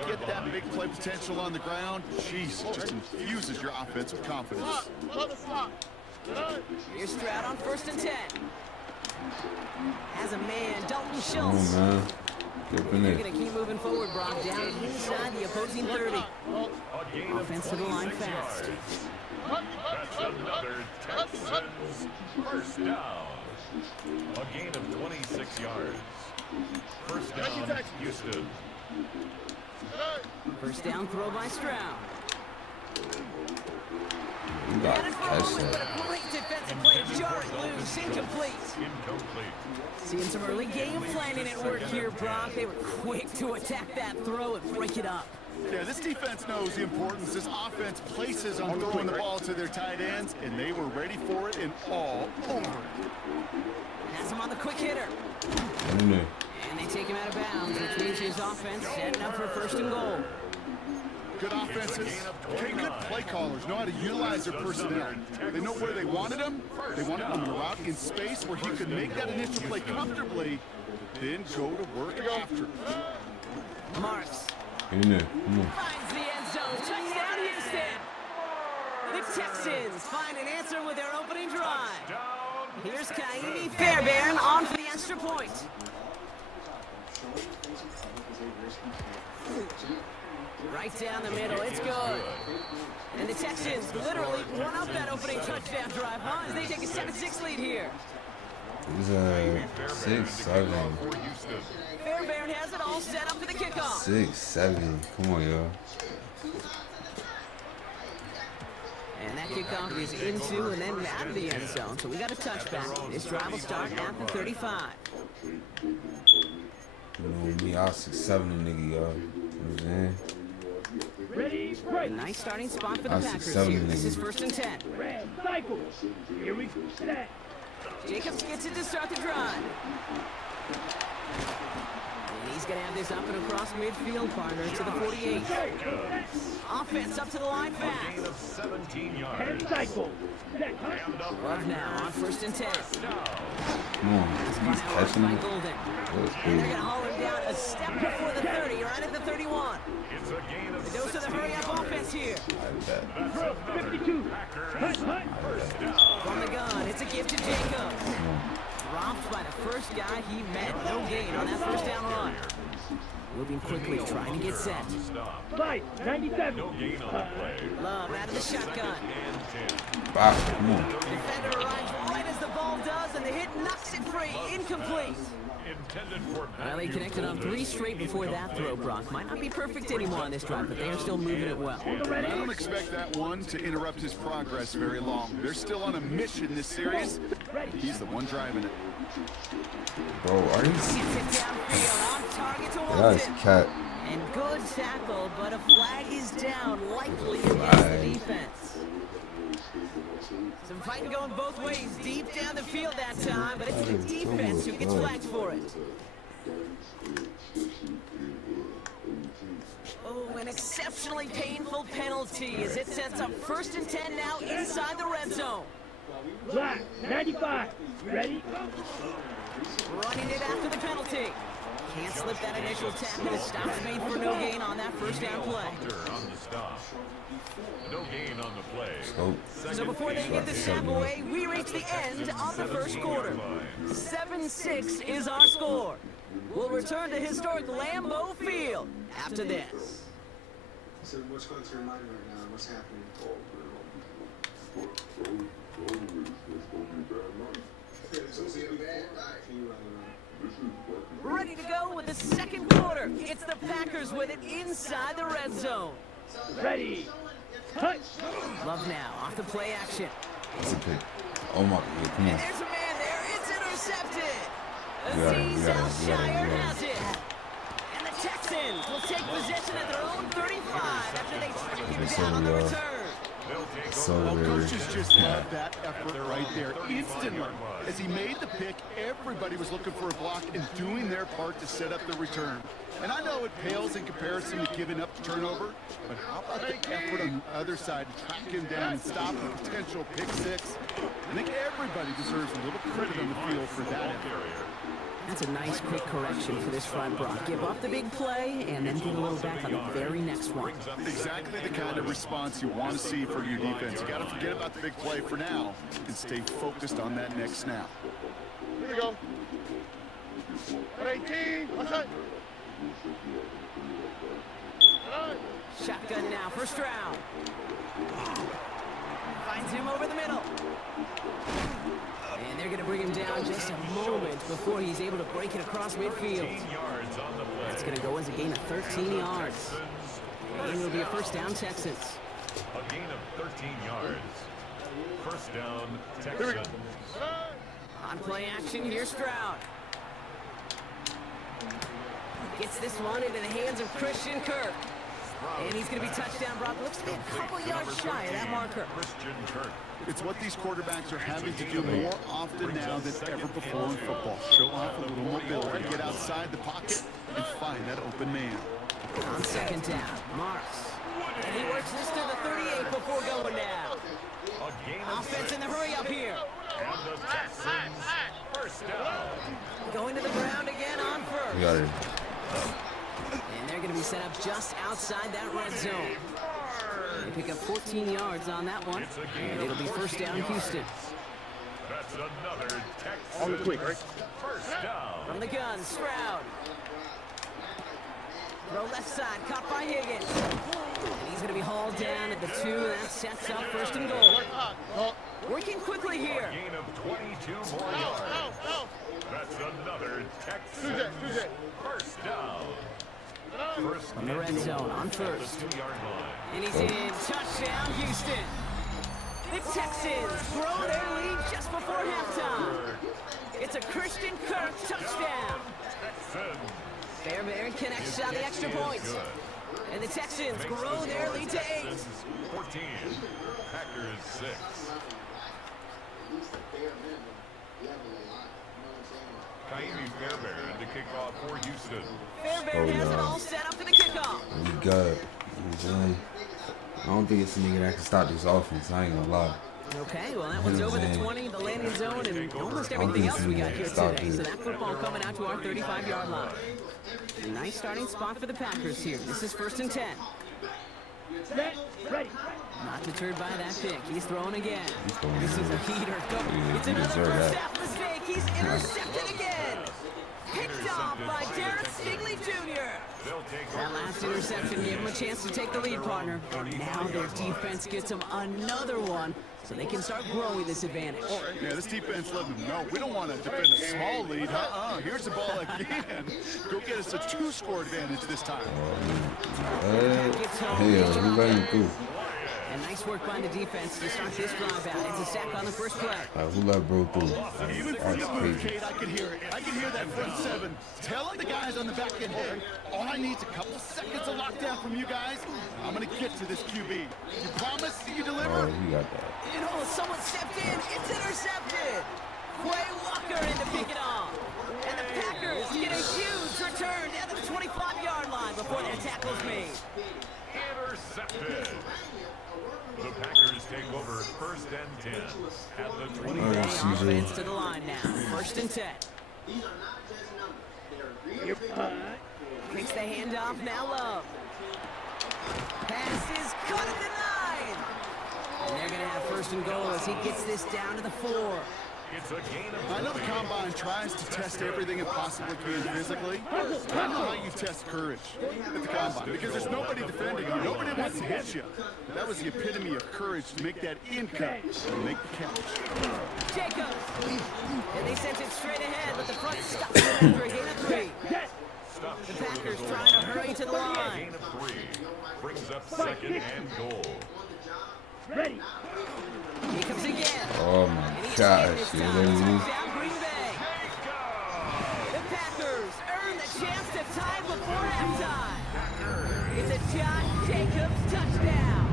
Get that big play potential on the ground. Jeez, it just infuses your offense with confidence. Here's Stroud on first and 10. As a man, Dalton Oh, Schultz. man. Get up in They're there. going to keep moving forward, Brock, down inside the opposing 30. Offense to the line fast. That's another Texans first down. A gain of 26 yards. First down, Houston. First down throw by Stroud. You got Got to it catch rolling, but that. a great defensive play to jar it loose. Incomplete. Incomplete. Seeing some early game planning at work here, Brock. They were quick to attack that throw and break it up. Yeah, this defense knows the importance this offense places on throwing the ball to their tight ends, and they were ready for it and all over it. Has him on the quick hitter. Get in there. And they take him out of bounds, which means his offense setting up for first and goal. Good offenses, okay, good play callers know how to utilize their personnel. They know where they wanted them. They wanted them route in space where he could make that initial play comfortably, then go to work after. Marks Get in there. Come on. finds the end zone. Touchdown, Houston. The Texans find an answer with their opening drive. Here's Kaimi Fairbairn on for the extra point. Right down the middle, it's good. And the Texans literally won up that opening touchdown drive, huh? As they take a 7-6 lead here. It was 6, 7. Fairbairn has it all set up for the kickoff. 6, 7. Come on, y'all. And that kickoff is into and then out of the end zone. So we got a touchback. This drive will start at the 35. You know me, I'll 6, 7 a nigga, y'all. You know what I'm saying? Ready, break. A nice starting spot for the I'll Packers 6, 7 here. a This is nigga. first and 10. Red cycle. Here we set. Jacobs gets it to start the drive. And he's going to have this up and across midfield, partner, to the 48. Offense up to the line A gain fast. of 17 yards. Head cycle. Set. And up Love now on first and 10. Come on. He's By catching it. Golden. That was And they're cool. going to haul him down a step before the 30, right at the 31. It's a gain of The dose of the hurry-up offense here. Like that. That's Throw, another 52. Packers Hunt, hunt. first down. From the gun, it's a gift to Jacobs. Dropped by the first guy he met. No gain on that first down run. Moving quickly, trying to get set. Stop. Slide. 97. No gain on the play. Love out of the shotgun. And 10. Wow, come on. Defender arrives right as the ball does, and the hit knocks it free. Incomplete. intended for Well, they connected on 3 straight before that throw, Brock. Might not be perfect anymore on this drive, but they are still moving it well. I don't expect that one to interrupt his progress very long. They're still on a mission this series. He's the one driving it. Bro, are you Gets it downfield, on target to That's Walton. cat. And good tackle, but a flag is down, likely against the defense. Some fighting going both ways, deep down the field that time, but it's the defense who gets flagged for it. Oh, an exceptionally painful penalty as it sets up 1st and 10 now inside the red zone. Black, 95. Ready? Running it after the penalty. Can't slip that initial tackle. The stop's made for no gain on that 1st down play. on the stop. No gain on the play. Oh, So before they get the snap away, we reach the end of the 1st quarter. 7-6 is our score. We'll return to historic Lambeau Field after this. So what's going through your mind right now? What's happening? It's gonna be a bad night. Ready to go with the 2nd quarter. It's the Packers with it inside the red zone. Ready? Touch. Love now, off the play action. that's a pick. Oh my God, come And on. there's a man there. It's intercepted. You got it, you Aziz got it, you got it, Al-Shire you got it. has it. And the Texans will take possession at their own 35 after they track him Yes, down on the sir, we are. return. So Well, weird. coaches just love that effort right there. Instantly, as he made the pick, everybody was looking for a block and doing their part to set up the return. And I know it pales in comparison to giving up the turnover, but how about the effort on the other side to track him down and stop a potential pick 6? I think everybody deserves a little credit on the field for that effort. That's a nice quick correction for this front, Brock. Give up the big play and then get a little back on the very next one. Exactly the kind of response you want to see from your defense. You got to forget about the big play for now and stay focused on that next snap. Here we go. 18. What's that? Shotgun now, 1st round. Finds him over the middle. And they're going to bring him down just a moment before he's able to break it across midfield. Yards on the play. It's going to go as a gain of 13 yards. And it'll be a 1st down Texans. A gain of 13 yards. 1st down, Texans. On play action, here's Stroud. Gets this one into the hands of Christian Kirk. And he's going to be touchdown, Brock. Looks to be a couple yards shy of that marker. Christian Kirk. It's what these quarterbacks are having to do more often now than ever before in football. Show off a little mobility, get outside the pocket, and find that open man. On 2nd down, Marks. And he works this to the 38 before going down. A gain of Offense in the hurry up here. And the Texans 1st down. Going to the ground again on 1st. We got it. And they're going to be set up just outside that red zone. They pick up 14 yards on that one. And it'll be 1st down Houston. That's another Texans. On the quick, right? 1st down. From the gun, Stroud. Throw left side, caught by Higgins. And he's going to be hauled down at the 2, and that sets up 1st and goal. Working quickly here. Gain of 22 more yards. That's another Texans 1st down. From the red zone on 1st. 2-yard line. And he's in. Touchdown, Houston. The Texans grow their lead just before halftime. It's a Christian Kirk touchdown. Texans. Fairbairn connects on the extra point. And the Texans grow their lead to 8. 14. Packers 6. Kaimi Fairbairn to kick off for Houston. Fairbairn has it all set up for the kickoff. We got. You know what I'm saying? I don't think it's a nigga that can stop this offense. I ain't gonna lie. Okay, well that one's over the 20, the landing zone, and almost everything else we got here today. So that football coming out to our 35-yard line. A nice starting spot for the Packers here. This is 1st and 10. Set. Ready. Not deterred by that pick. He's throwing again. throwing This is a again. heater. Yeah, It's he another deserved first that. half mistake. He's intercepted again. Picked off off by Derek Stingley Jr. They'll take That over. last interception gave them a chance to take the lead, partner. And now their defense gets them another one, so they can start growing this advantage. Yeah, this defense let them know we don't want to defend a small lead. Here's the ball again. Go get us a 2-score advantage this time. Hell, who let him through? And nice work by the defense to start this drive out. It's a sack on the first play. Like, who let bro through? Even That's from the move, crazy. Kate, I can hear it. I can hear that front seven telling the guys on the back end, hey, all I need is a couple seconds of lockdown from you guys. I'm going to get to this QB. You promise you deliver? Oh, he got that. You know, someone stepped in. It's intercepted. Quay Walker in to pick it off. And the Packers get a huge return down to the 25-yard line before that tackle's made. Intercepted. The Packers take over 1st and 10 at the 20. Oh, CJ. Offense to the line now. 1st and 10. These are not just numbers. They're real Your things. punt. Takes the handoff, now Love. Pass is caught at the 9. And they're going to have 1st and goal as he gets this down to the 4. It's a gain of I know the combine tries to test everything it possibly can physically. I don't know how you test courage at the combine because there's nobody defending you. Nobody wants to hit you. That was the epitome of courage to make that in cut and make the catch. Jacobs. And they sent it straight ahead, but the front stops him after a gain of 3. Stop The short of Packers goal trying to line. hurry to the line. Gain of 3 brings up 2nd and goal. Ready. Here comes again. Oh my And he's gosh, in this you time. know what I mean? Touchdown, Green Bay. The Packers earn the chance to tie before halftime. It's a Josh Jacobs touchdown.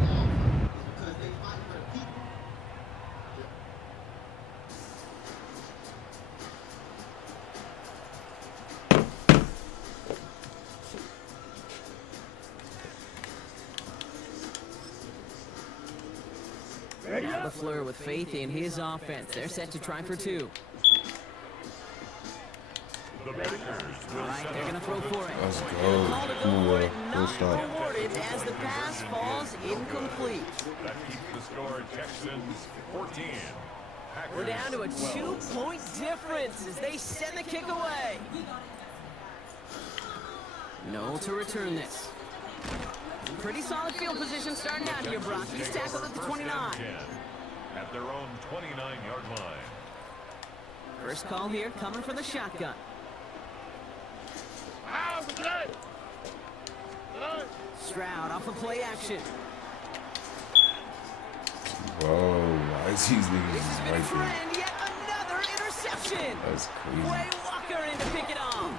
Now LaFleur with faith in his offense. They're set to try for 2. The Packers All will right, set they're up going to throw for it. Let's Call to go. go Come on, for it, Will. not Good start. rewarded as the pass falls incomplete. that keeps the score Texans 14. Packers We're down to a 2-point difference as they send the kick away. No to return this. Pretty solid field position starting out here, Brock. He's tackled at the 29. At their own 29-yard line. First call here coming from the shotgun. Stroud off of play action. Whoa, why is these This niggas has been a right there? trend. Yet another interception. That's Quay crazy. Walker in to pick it off.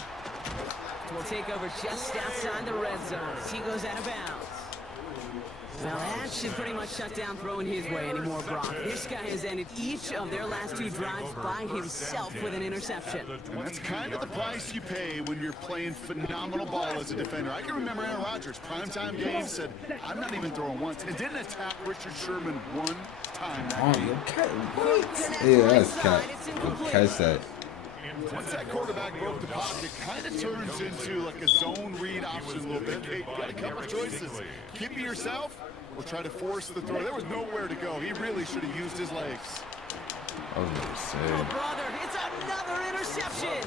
Will take over just outside the red zone as he goes out of bounds. Well, that should pretty much shut down throwing his way anymore, Brock. This guy has ended each of their last 2 drives by himself with an interception. And that's kind of the price you pay when you're playing phenomenal ball as a defender. I can remember Aaron Rodgers, primetime game, said, I'm not even throwing once, and didn't attack Richard Sherman 1 time. Oh, you cat. What? Yeah, that's cat. Catch that. Once that quarterback broke the pocket, it kind of turns into like a zone read option a little bit. Hey, you got a couple choices. Keep it yourself or try to force the throw. There was nowhere to go. He really should have used his legs. I was gonna Oh, say. brother, it's another interception.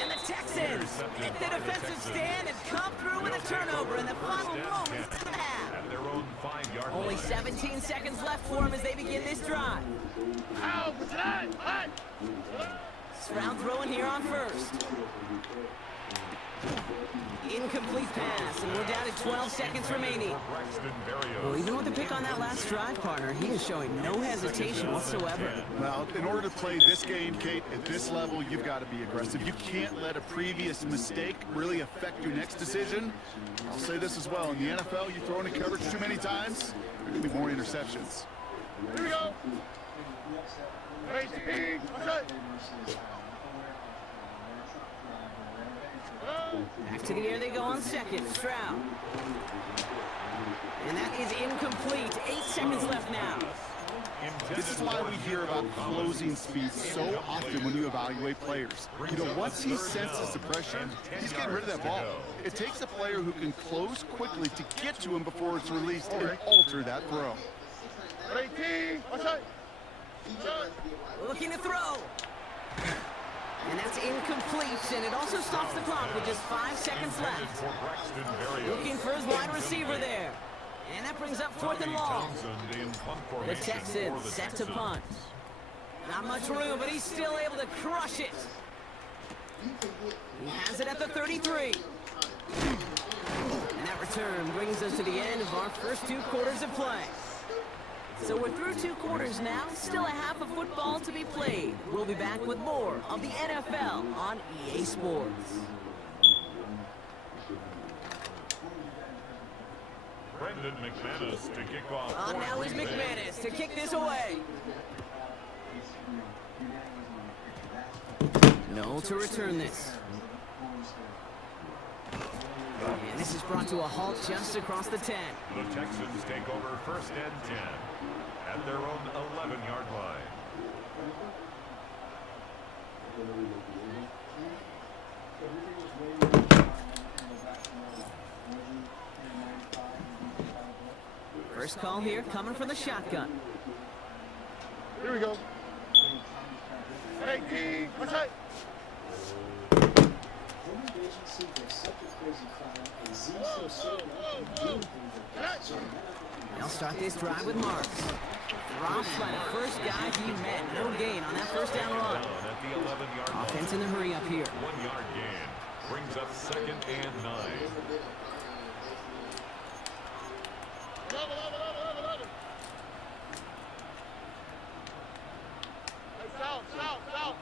And the Texans make the defensive stand and come through with a turnover in the final moments of the half. At their own 5-yard line. Only 17 seconds left for him as they begin this drive. Stroud throwing here on first. Incomplete pass, and we're down to 12 seconds remaining. Braxton Berrios. Well, even with the pick on that last drive, partner, he is showing no hesitation whatsoever. Well, in order to play this game, Kate, at this level, you've got to be aggressive. You can't let a previous mistake really affect your next decision. I'll say this as well. In the NFL, you throw into coverage too many times, there going to be more interceptions. Here we go. Back to the air they go on second. Stroud. And that is incomplete. 8 seconds left now. This is why we hear about closing speed so often when you evaluate players. You know, once he senses the pressure, he's getting rid of that ball. It takes a player who can close quickly to get to him before it's released and alter that throw. Looking to throw. And that's incomplete. completes, and it also stops the clock with just 5 seconds left. For Braxton Berrios. Looking for his wide receiver there. And that brings up 4th and long. Townsend in punt The formation Texans for the set to Texans. punt. Not much room, but he's still able to crush it. He has it at the 33. And that return brings us to the end of our first 2 quarters of play. So we're through 2 quarters now, still a half of football to be played. We'll be back with more of the NFL on EA Sports. Brendan McManus to kick off. Now is McManus to kick this away. No to return this. And this is brought to a halt just across the 10. The Texans take over 1st and 10 at their own 11-yard line. First call here coming from the shotgun. Here we go. Hey, what's that? They'll start this drive with Marks. Drops by the first guy he met. No gain on that first down run. Down at the 11-yard line. Offense in the hurry up here. 1-yard gain brings up 2nd and 9. South.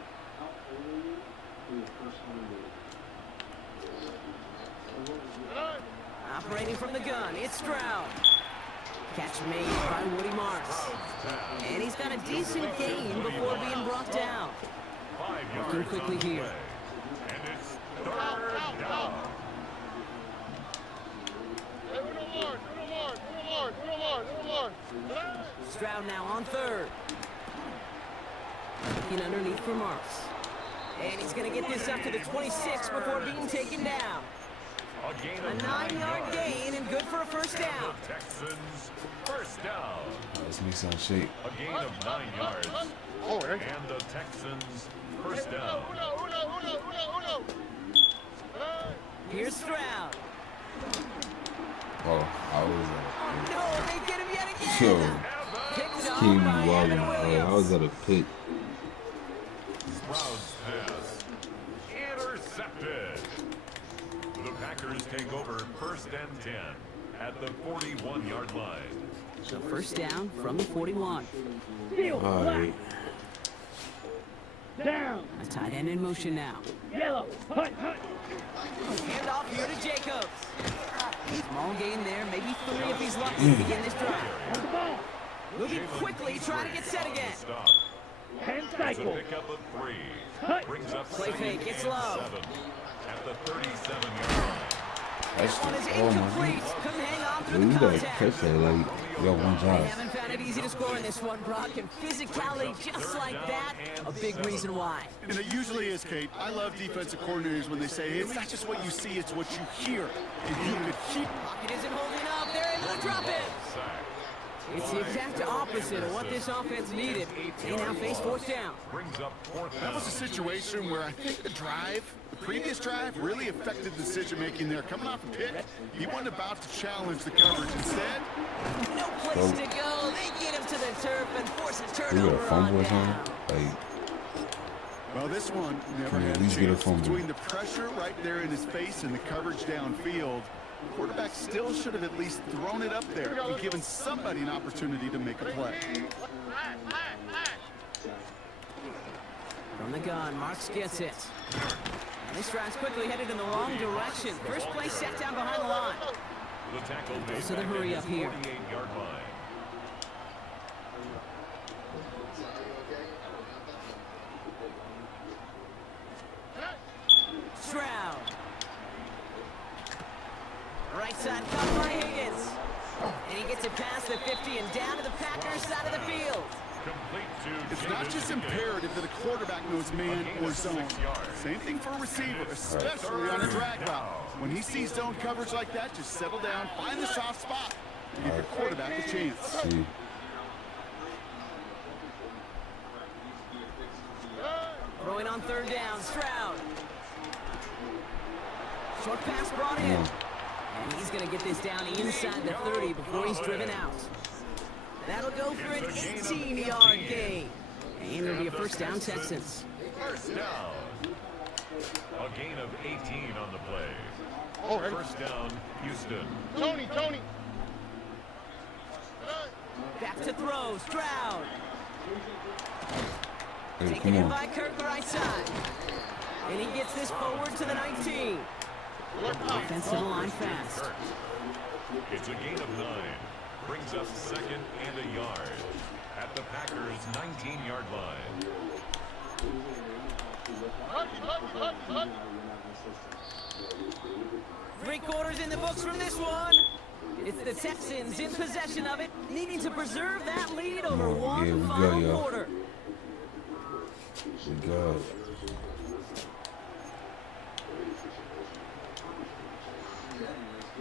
Operating from the gun, it's Stroud. Catch made by Woody Marks. And he's got a decent gain before being brought down. 5 Working yards quickly on the here. play. And it's 3rd down. Stroud now on 3rd. Looking underneath for Marks. And he's going to get this up to the 26 before being taken down. A gain A of 9-yard gain and good for a first down. The Texans 1st down. Let's make some shape. A gain of 9 yards. Oh, hey. And the Texans 1st down. Here's Stroud. Oh, I was Oh no, they get him yet again. yo, Picked off King by Wallen, Evan bro. I Williams. was at a pit. Stroud's pass intercepted. The Packers take over 1st and 10 at the 41-yard line. So first down from the 41. Field, All right. down, A tight end in motion now. yellow, hut. Hand off here to Jacobs. Small gain there, maybe 3 if he's lucky to begin this drive. On the ball, Moving quickly, trying to get set again. Stop. hand It's a cycle. pickup of 3. Hut. Brings up Play 2nd fake, it's and low. 7 at the 37-yard line. That's One is oh my incomplete. god. Couldn't hang on Yo, through you the gotta contact. catch that like you got one They job. haven't found it easy to score in this one, Brock, and physicality just like that, a big reason why. And it usually is, Kate. I love defensive coordinators when they say, hey, it's not just what you see, it's what you hear. If you could keep Pocket isn't holding up. They're able to drop it. Sack. It's the exact opposite of what this offense needed. They now face 4th down. Brings up 4th down. That was a situation where I think the previous drive, really affected decision-making there. Coming off a pick, he wasn't about to challenge the coverage. Instead, No place to go. They get him to the turf and force a We got turnover a fumble on or something. down. Like well, this one never Can we had at a least get a chance. fumble? Between the pressure right there in his face and the coverage downfield, the quarterback still should have at least thrown it up there and given somebody an opportunity to make a play. From the gun, Marks gets it. And this drive's quickly headed in the wrong direction. First play set down behind the line. The tackle made So the back hurry at up the here. 48-yard line. Stroud. Right side cut by Higgins. And he gets it past the 50 and down to the Packers side of the field. Complete to It's not just imperative that a quarterback knows man or zone. Same thing for a receiver, especially on a drag route. When he sees zone coverage like that, just settle down, find the soft spot, and give your quarterback a chance. see. Throwing on 3rd down, Stroud. Short pass brought in. And he's going to get this down inside the 30 before he's driven out. That'll go for an 18-yard gain. And it'll be a first down, Texans. First down. A gain of 18 on the play. First down, Houston. Tony. Back to throw, Stroud. Hey, Taken come in on. by Kirk, the right side. And he gets this forward to the 19. Offensive line fast. It's a gain of 9. Brings up second and a yard at the Packers' 19-yard line. 3 quarters in the books from this one. It's the Texans in possession of it, needing to preserve that lead over one yeah, we go, final y'all. quarter. We go.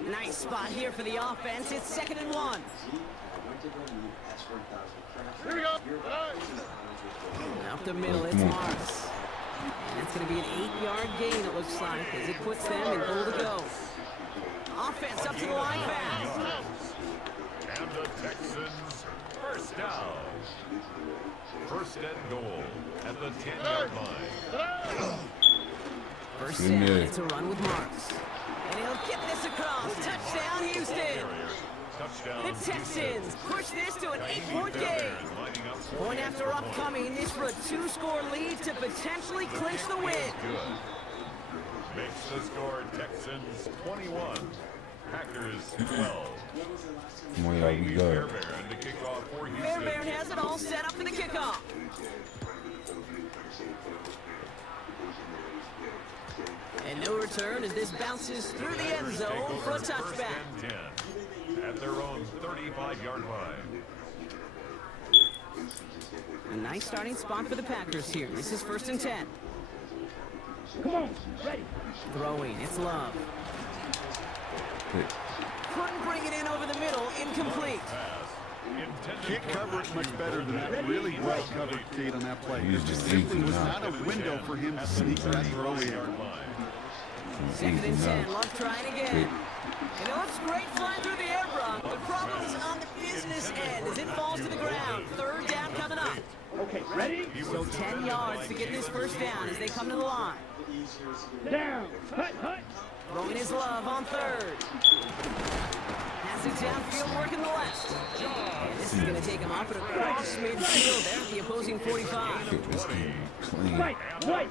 Nice spot here for the offense. It's 2nd and 1. Here we go. Up the middle, it's Marks. And it's going to be an 8-yard gain, it looks like, as it puts them in goal to go. Offense up to the line fast. And the Texans, first down. First and goal at the 10-yard line. First down, it's a run with Marks. And he'll get this across. Touchdown, Houston. Touchdown. The Texans push this to an 8-point game. Point after upcoming, this for a 2-score lead to potentially clinch the win. Makes the score Texans 21, Packers 12. Come on, y'all, we go. Fairbairn to kick off for Houston. Fairbairn has it all set up for the kickoff. And no return as this bounces through the end zone for a touchback. First and 10 at their own 35-yard line. A nice starting spot for the Packers here. This is 1st and 10. Come on, ready. Throwing, it's Love. Hey, Couldn't bring it in over the middle, incomplete. Can't cover it much better than that. Really well covered gate on that play. He's It just just simply eating was up. not a window for him to sneak that throw in. 2nd and 10, now. Love trying again. And it looks great flying through the air, Brock. The problem is on the business end as it falls to the ground. 3rd down coming up. Okay, ready? So 10 yards to get this first down as they come to the line. Down. Hut. Throwing his Love on 3rd. Has it downfield working the left. And this is going to take him off at across midfield there at the opposing 45. Get this game clean. Right.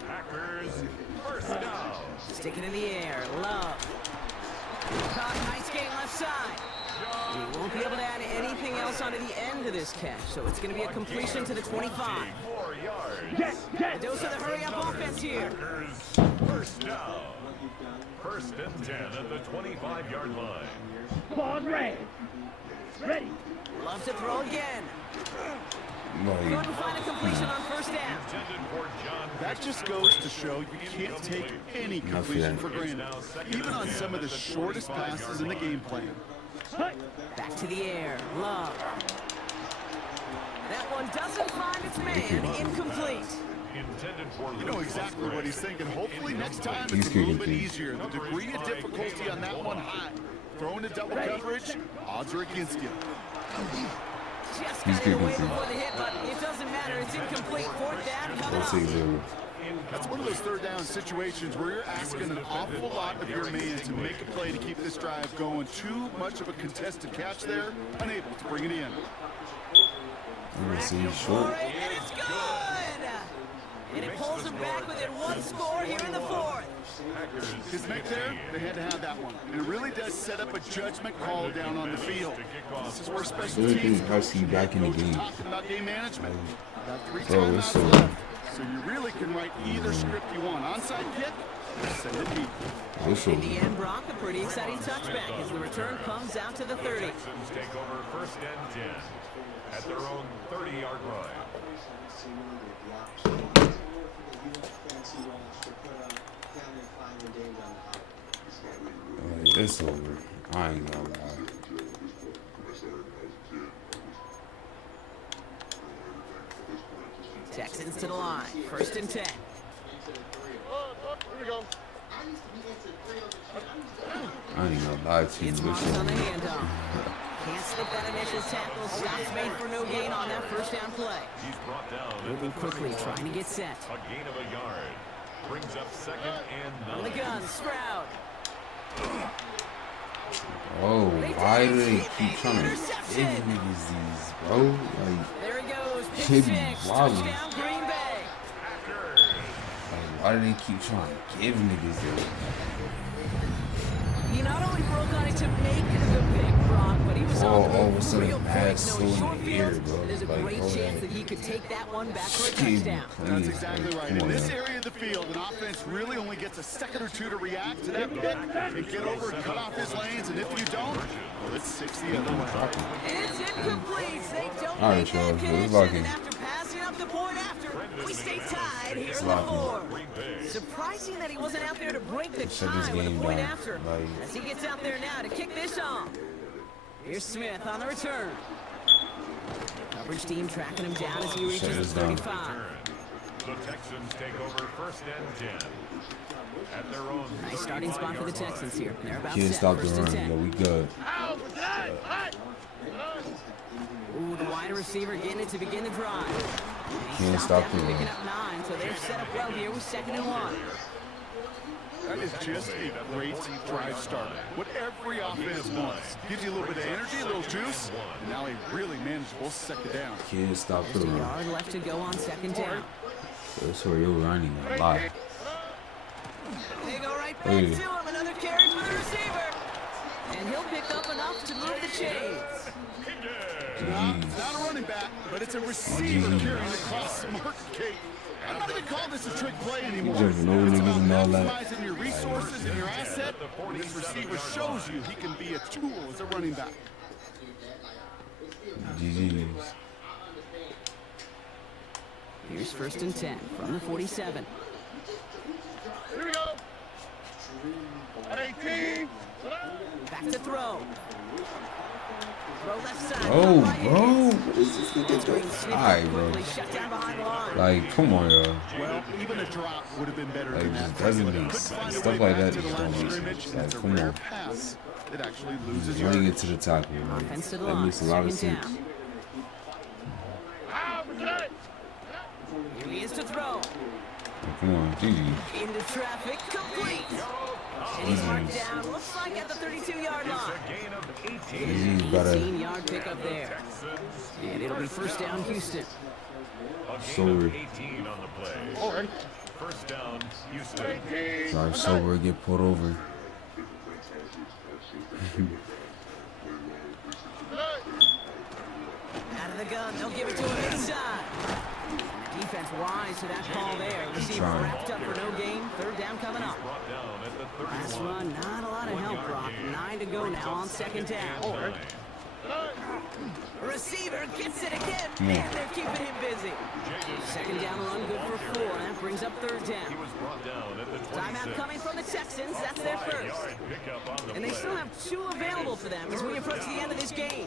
Packers, first down. Sticking in the air, Love. Caught, nice gain left side. And he won't be able to add anything else onto the end of this catch, so it's going to be a completion to the 25. 4 yards. Get. A dose of the hurry-up offense here. Packers, first down. First and 10 at the 25-yard line. Ball red. Ready. Love to throw again. Like, Couldn't find a completion on first down. Intended for John. That just goes to show you can't take any completion for granted, even on some of the shortest passes in the game plan. Hut. Back to the air, Love. That one doesn't find its man, incomplete. Intended for You know exactly what he's thinking. Hopefully next time He's it's a little bit kicking. easier. The degree of difficulty on that one high. Throwing a double coverage, odds are against you. Just He's got it away kicking. before the hit, but it doesn't matter. It's incomplete. 4th down coming I'll say up. little. That's one of those 3rd down situations where you're asking an awful lot of your man to make a play to keep this drive going. Too much of a contested catch there, unable to bring it in. I'm gonna say he's For short. it, and it's good! And it pulls them back within 1 score here in the 4th. His make there, they had to have that one. And it really does set up a judgment call down on the field. This is where special Good teams thing I see back in the goes to game. talking about game management. Got 3 So it's timeouts so- left. So you really can write either script you want. Onside kick, or send it deep. This In over. the end, Brock, a pretty exciting touchback as the return comes out to the 30. Texans take over first and 10 at their own 30-yard line. Like, it's over. I ain't gonna lie. Texans to the line. 1st and 10. I ain't gonna lie to you. It's This Marks on the shit. handoff. Can't slip that initial tackle. Stops made for no gain on that first down play. He's brought down at Moving the quickly, 31. trying to get set. A gain of a yard. Brings up 2nd and On the 9. gun, Stroud. Oh, why do they keep trying to give niggas these, bro? Like, There he goes. Pick Shit be six. wild. Touchdown, Green Bay. why do they keep trying to give niggas this? He not only broke on it to make the pick, Brock, but he was All on the of a real sudden, quick, mad knowing slow in short the air, field, bro. there's a Like, great hold chance on. that he could take that one back for a Excuse me, touchdown. please. That's exactly Like, right. come In on, this now. area of the field, an offense really only gets a second or two to react to that pick and get over and cut off his lanes. And if you don't, well, it's 6 the other way. It's incomplete. They don't All right, make that y'all, so it's connection, locking. and after passing up the point after, we stay tied here It's in the locking. fourth. Surprising that he wasn't out there to break the Shut this tie with a game point down. after. Like- As he gets out there now to kick this off. Here's Smith on the return. Coverage team tracking him down as he reaches Shut the this down. 35. The Texans take over 1st and 10. At their own Nice starting spot for the Texans here. They're about Can't set. stop the 1st and run, 10. yo. We good. Ooh, the wide receiver getting it to begin the drive. And he Can't stopped stop the after picking run. up 9, so they're set up well here with 2nd and 1. That is just a great drive starter. What every offense wants. Gives you a little bit of energy, a little juice, and now a really manageable 2nd down. Can't stop the Just a run. yard left to go on 2nd down. That's where you're running a lot. They go right back Hey. to him. Another carry for the receiver. And he'll pick up enough to move the chains. It's not a running back, but it's a receiver carrying across the market gate. I'm not even calling this a trick play anymore. jumping over It's niggas about and all that. maximizing your resources and your asset. And this receiver shows you he can be a tool as a running back. GG's. Here's 1st and 10 from the 47. Here we go. At 18. Back to throw. Throw left side. Oh, Right bro. hand. What is this nigga Green doing? snipped Alright, it bro. quickly, shut down behind the line. Like, come on, yo. Well, even a drop would have been better Like, than it that. just doesn't But he make couldn't sense. find a Stuff way like back that to the just line don't of make scrimmage, sense. and Like, it's a come rare on. pass that actually Just loses running yardage. into the tackle. Like, Offense to the that line. makes a lot of 2nd sense. down. Here he is to throw. Like, come on, GG. Into traffic, complete. And he's marked down. Looks like at the 32-yard line. gain of 18. GG's better. 18-yard pickup there. And it'll be 1st down, Houston. A gain Sober. of 18 on the play. 1st down, Houston. Drive sober, get pulled over. Out of the gun, they'll give it to him inside. Defense wise to that call there. Receiver Trying. wrapped up for no gain. 3rd down coming up. Brought down at the Last 31. run, not a lot of help, Brock. 9 to go now on 2nd down. Receiver gets it again, and they're keeping him busy. 2nd down run, good for 4, and that brings up 3rd He down. was brought down at the 26. Timeout coming from the Texans. That's their first. Yard pickup on the And they play. still have 2 available for them as we approach the end of this game.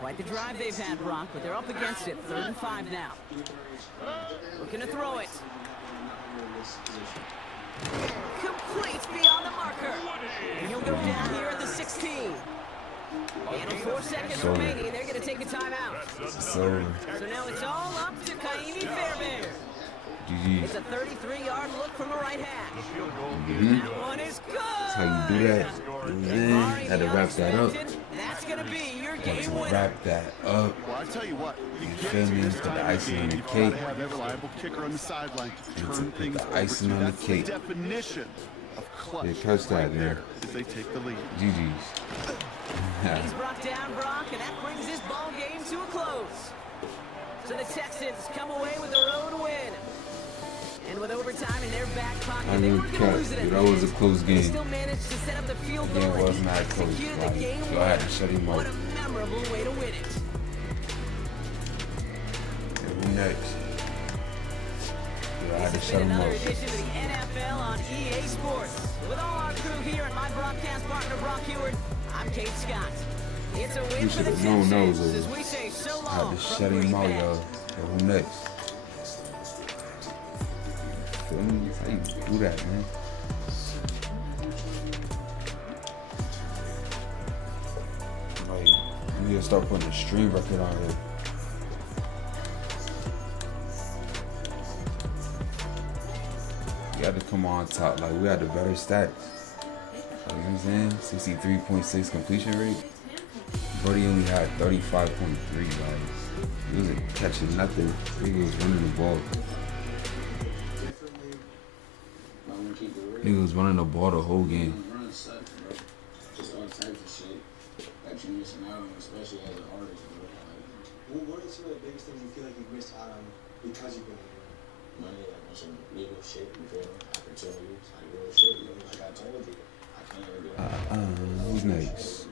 Quite the drive they've had, Brock, but they're up against it. 3rd and 5 now. Looking to throw it. Complete beyond the marker. And he'll go down here at the 16. And with 4 seconds So- remaining, they're going to take a timeout. So, So now it's all up to Kaimi Fairbairn. GG. It's a 33-yard look from the right hash. Mhm. That one is good. That's how you do that. Man, had to wrap that up. That's going to be your Got game to winner. wrap that up. Well, I tell you what, you You get feel to me? this Put the time of icing the on game, the you've cake. got to have that reliable kicker on the sideline to And to turn put things the over. icing on the That's cake. the definition of clutch. Yeah, catch that, right man. there, as they take the lead. GG's. He's brought down Brock, and that brings this ball game to a close. So the Texans come away with their own win. And with overtime in their back pocket, I they mean, weren't going to cut. lose it at Dude, the that was a end. close They game. still managed to set up the field goal, Game and was he not close. executed the Like, game y'all had to winner. shut him What up. a memorable way to win it. Who next? Dude, I had to This has shut been him another up. edition of the NFL on EA Sports. With all our crew here and my broadcast partner, Brock Heward, I'm Kate Scott. It's a win You for the should have known those Texans was- as we say so I had long to from shut Green him out, Bay. yo. Yo, who next? Feel me? That's how you do that, man. need to start putting a stream record on here. We had to come on top. Like, we had the better stats. Like, you know what I'm saying? 63.6 completion rate. Brody only had 35.3, guys. He wasn't catching nothing. He was running the ball. He was running the ball the whole game. Just all types of shit that you missing out on, especially as an artist, bro. Like, what are some of the biggest things you feel like you've missed out on because you've been here? Money, like on some legal shit, you feel me? Opportunities, like real shit, you know, like I told you. I can't really do Who's next?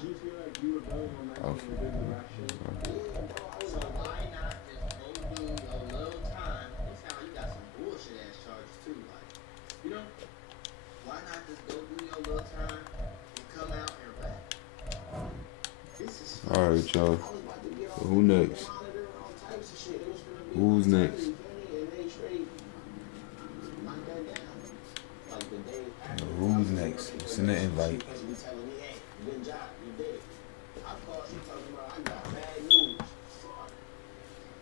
Do you feel like you were going on that in a good direction? So why not just go do a little time? It sounds like you got some bullshit ass charges too, like, you know? Why not just go do your little time and come out and rap? Alright, y'all. So who next? Who's next? Who's next? Send an invite.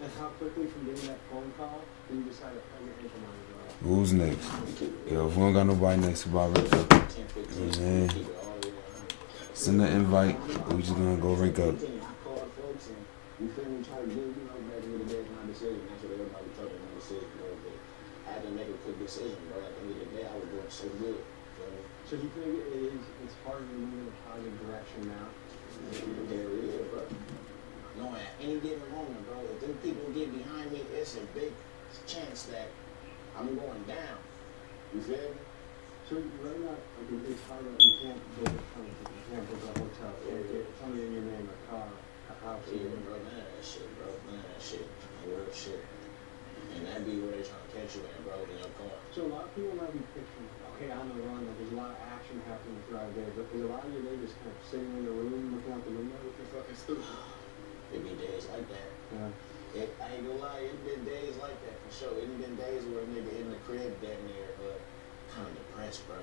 And how quickly from getting that phone call do you decide to plug your income on your Who's next? Yo, if we don't got nobody next about Rick up, you know what I'm saying? Send an invite. We just gonna go rank up. You feel me? Try to do, you know, back in the day, my decision. That's what everybody told me, my decision, bro. But I had to make a quick decision, bro. At the end of the day, I was doing so good. So you think it's part of moving in a positive direction now? There it is, bro. Knowing at any given moment, bro, if them people get behind me, it's a big chance that I'm going down. You feel me? So right now, like, it's hard that you can't go to something. You can't book a hotel. You can't get something in your name, a car, a house. Yeah, bro, none of that shit, bro. None of that shit. Real shit. And that be where they trying to catch you at, bro, in your car. So a lot of people might be picturing, okay, on the run, like there's a lot of action happening throughout the day, but there's a lot of your day just kind of sitting in the room, looking out the window, which is fucking stupid. It be days like that. Yeah. I ain't gonna lie, it been days like that for sure. It been days where a nigga in the crib damn near kind of depressed, bro.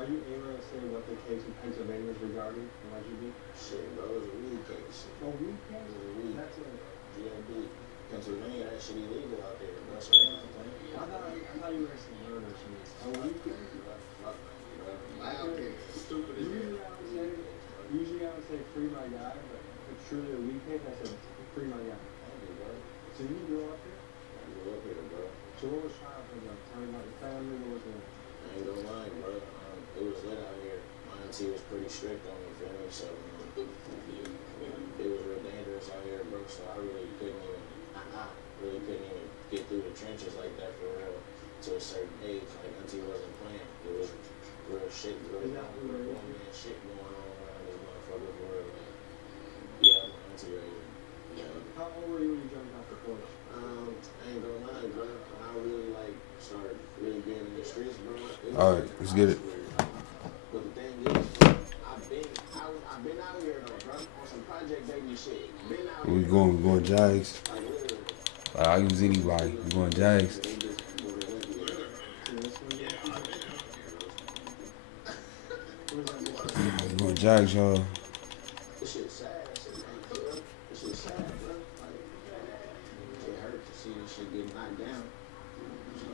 Are you able to say what the case in Pennsylvania is regarding, allegedly? Shit, bro, it was a weed case. Oh, weed case? It was a weed. That's a GLB. Pennsylvania, that shit illegal out there, bro. So they don't complain. I thought you were some murder or something. Oh, weed case? Fuck, bro. Out there, stupid as hell. Usually I would say free my guy, but it's truly a weed case. I said free my guy. So you grew up here? I grew up here, bro. So what was childhood like? Tell me about your family. What was it? I ain't gonna lie, bro. It was lit out here. My auntie was pretty strict on me, feel me? So it was real dangerous out here, bro. So I really couldn't even get through the trenches like that for real to a certain age. Like auntie wasn't playing. It was real shit, real shit going on around this motherfucker for real. Yeah, my auntie right here. How old were you when you jumped off the porch? I ain't gonna lie, bro. When I really started really being in the streets, bro. Alright, let's get it. But the thing is, I've been out here though, bro. On some Project Baby shit. Been out We going Jags. I use anybody. We going Jags. We going Jags, y'all. This shit's sad. This shit's sad, bro. Like, it hurt to see this shit get knocked down. So,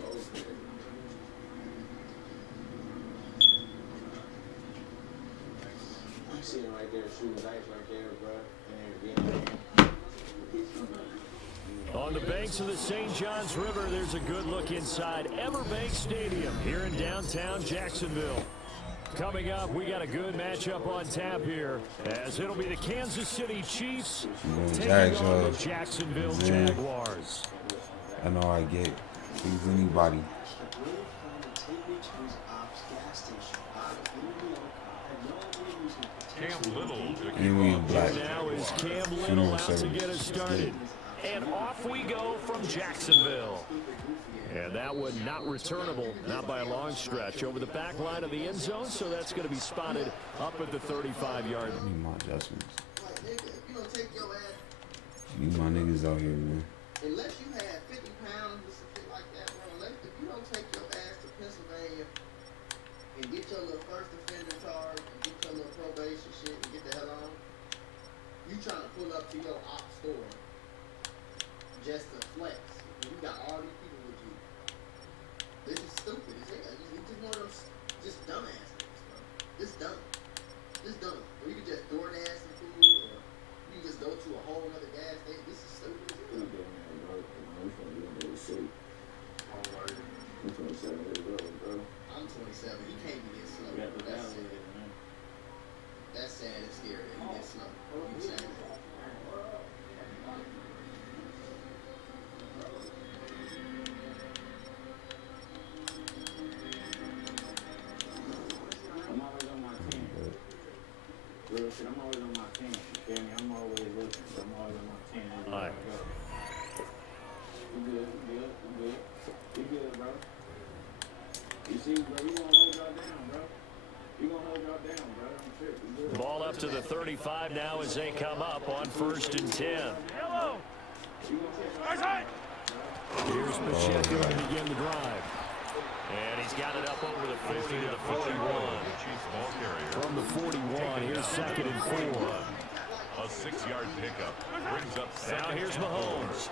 I'm sitting right there shooting dice right there, bro. On the banks of the St. Johns River, there's a good look inside Everbank Stadium here in downtown Jacksonville. Coming up, we got a good matchup on tap here, as it'll be the Kansas City Chiefs taking on the Jacksonville Jaguars. I know I get. Choose anybody. Cam Little. And we in black. Now is Cam Little out to get us started. And off we go from Jacksonville. And that one not returnable, not by a long stretch, over the back line of the end zone, so that's going to be spotted up at the 35-yard. I need my adjustments. Need my niggas out here, man. Unless you had 50 pounds or something like that, bro, if you don't take your ass to Pennsylvania and get your little first offender charge and get your your little probation shit and get the hell on, you trying to pull up to your op store just to flex. You got all these people with you. This is stupid. It's just one of them just dumbass niggas, bro. Just dumb. Just dumb. Or you can just DoorDash some food, or you can just go to a whole other gas station. This is stupid. I'm 27 years old, bro. I'm 27. He can't be this slow. That's sad. That's sad and scary that he gets slow. You saying that? I'm always on my team. Real shit, I'm always on my team. You feel me? I'm always looking. I'm always on my team. All right. You good, bro. You see, bro, you gonna hold y'all down, bro. You gonna hold y'all down, bro. I'm tripping. You good? Ball up to the 35 now as they come up on 1st and 10. Hello. Here's Pacheco to begin the drive. And he's got it up over the 40 to the 41. From the 41, here's 2nd and 4. A 6-yard pickup brings up Now second. here's Mahomes.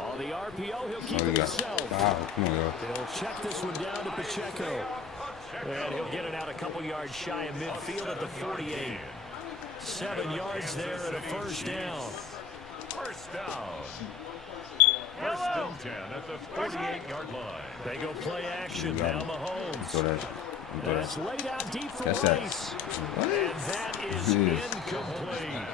On the RPO, he'll keep Oh, it you got. himself. Wow, come on, yo. He'll check this one down to Pacheco. And he'll get it out a couple yards shy of midfield at the 48. 7 yards there and a 1st down. First down. 1st and 10 at the 48-yard line. They go play action. Now Mahomes. So that. That's laid out deep for Catch that. Rice. What? And that is incomplete.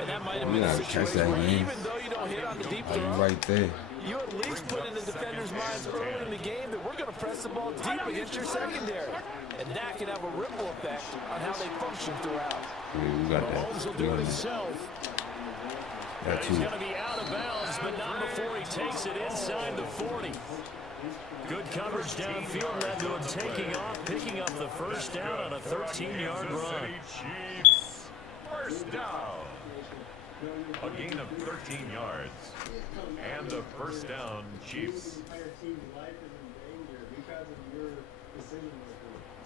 And that might have You been a gotta catch situation that, where man. even though you don't hit on the deep Like, throw, right there. you at least put in the defender's minds early in the game that we're going to press the ball deep against your secondary. And that can have a ripple effect on how they function throughout. Yeah, we got Mahomes will that. do We it got himself. that He's too. going to be out of bounds, but not before he takes it inside the 40. Good coverage downfield led to him taking off, picking up the 1st down on a 13-yard run. Chiefs. First down. A gain of 13 yards. And the 1st down, Chiefs.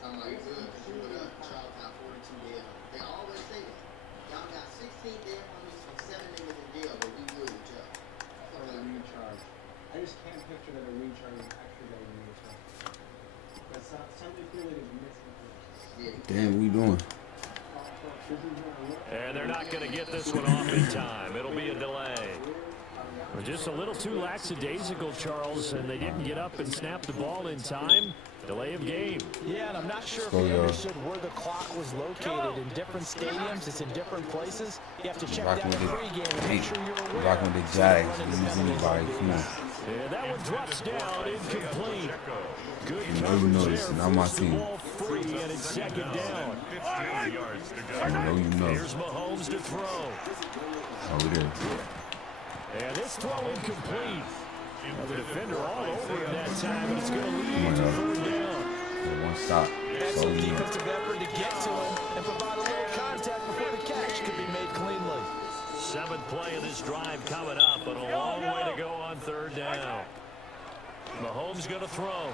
I'm like, good, because you would have child got 42 dead. They always say that. Y'all got 16 dead homies and 7 niggas in jail, but we good with y'all. Or a recharge. I just can't picture that a recharge is actually going to be recharge. But something feeling is missing. Damn, what we doing? And they're not going to get this one off in time. It'll be a delay. We're just a little too lackadaisical, Charles, and they didn't get up and snap the ball in time. Delay of game. Yeah, and I'm not sure if Oh, he yeah. understood where the clock was located. In different stadiums, it's in different places. You have to check Rocking down the with pregame and the, make sure you're aware. rocking with the Jags. Use anybody. Come on. Yeah, that one drops down, incomplete. Good You know coverage this. there, Not my forces the team. ball free, and it's 2nd down. 15 yards to go. You know. Here's Mahomes to throw. Over there. And this throw incomplete. Now the defender all over him that time, and it's going to lead Come on, to y'all. 3rd down. One stop. So Excellent you know. defensive effort to get to him and provide a little contact before the catch could be made cleanly. 7th play of this drive coming up, but a long way to go on 3rd down. Mahomes going to throw.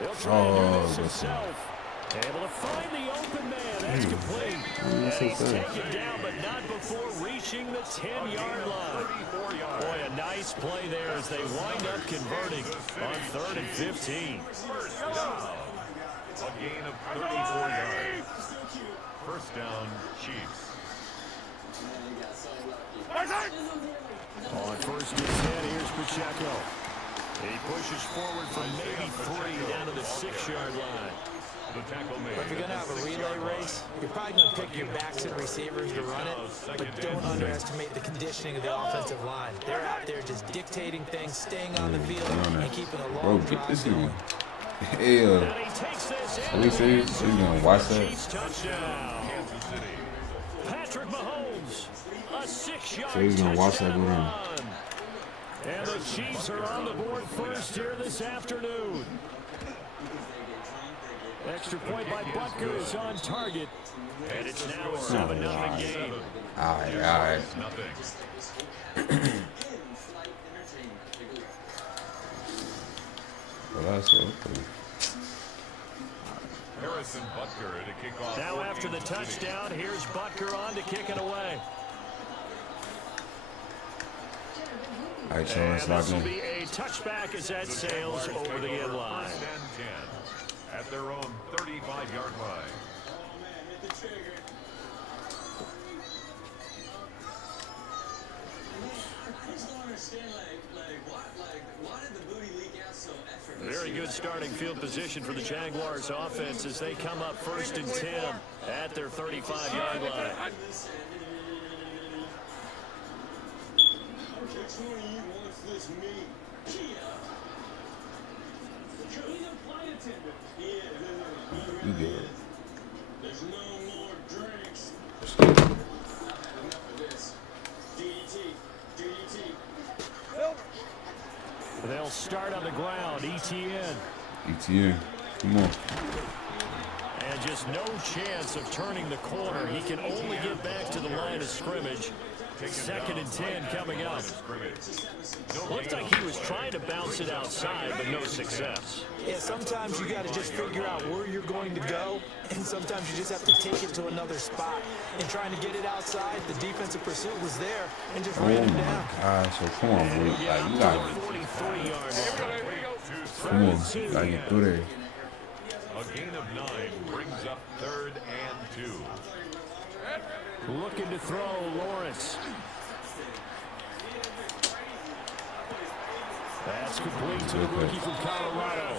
He'll try to do this himself. Able to find the open man. That's complete. And he's taken down, but not before reaching the 10-yard line. Boy, a nice play there as they wind up converting on 3rd and 15. First down. A gain of 34 yards. First down, Chiefs. On 1st and 10, here's Pacheco. He pushes forward from maybe 3 down to the 6-yard line. The tackle made. If you're going to have a relay race, you're probably going to pick your backs and receivers to run it, but don't underestimate the conditioning of the offensive line. They're out there just dictating things, staying on the field, and keeping a Bro, long get drive this going. in. Hell. And he takes this Are we serious? So you gonna watch that? Chiefs touchdown. Kansas City. Patrick Mahomes, a 6-yard So he's gonna watch that touchdown go down. run. And the Chiefs are on the board first here this afternoon. Extra point by Butker is on target. And it's now a 7-0 game. All right. Nothing. Well, that's okay. Harrison Butker to kick off. Now after the touchdown, here's Butker on to kick it away. All right, so let's And lock this will in. be a touchback as that sails over the end line. First and 10 at their own 35-yard line. Very good starting field position for the Jaguars offense as they come up first and 10 at their 35-yard line. You good. There's no more drinks. They'll start on the ground. ETN. ETN. Come on. And just no chance of turning the corner. He can only get back to the line of scrimmage. Second and 10 coming up. Looks like he was trying to bounce it outside, but no success. Yeah, sometimes you got to just figure out where you're going to go, and sometimes you just have to take it to another spot. And trying to get it outside, the defensive pursuit was there, and just ran Oh him my down. gosh. So come on, bro. Like, you gotta, 43-yard line. come on. You gotta get through there. A gain of 9 brings up 3rd and 2. Looking to throw, Lawrence. That's complete to the rookie from Colorado.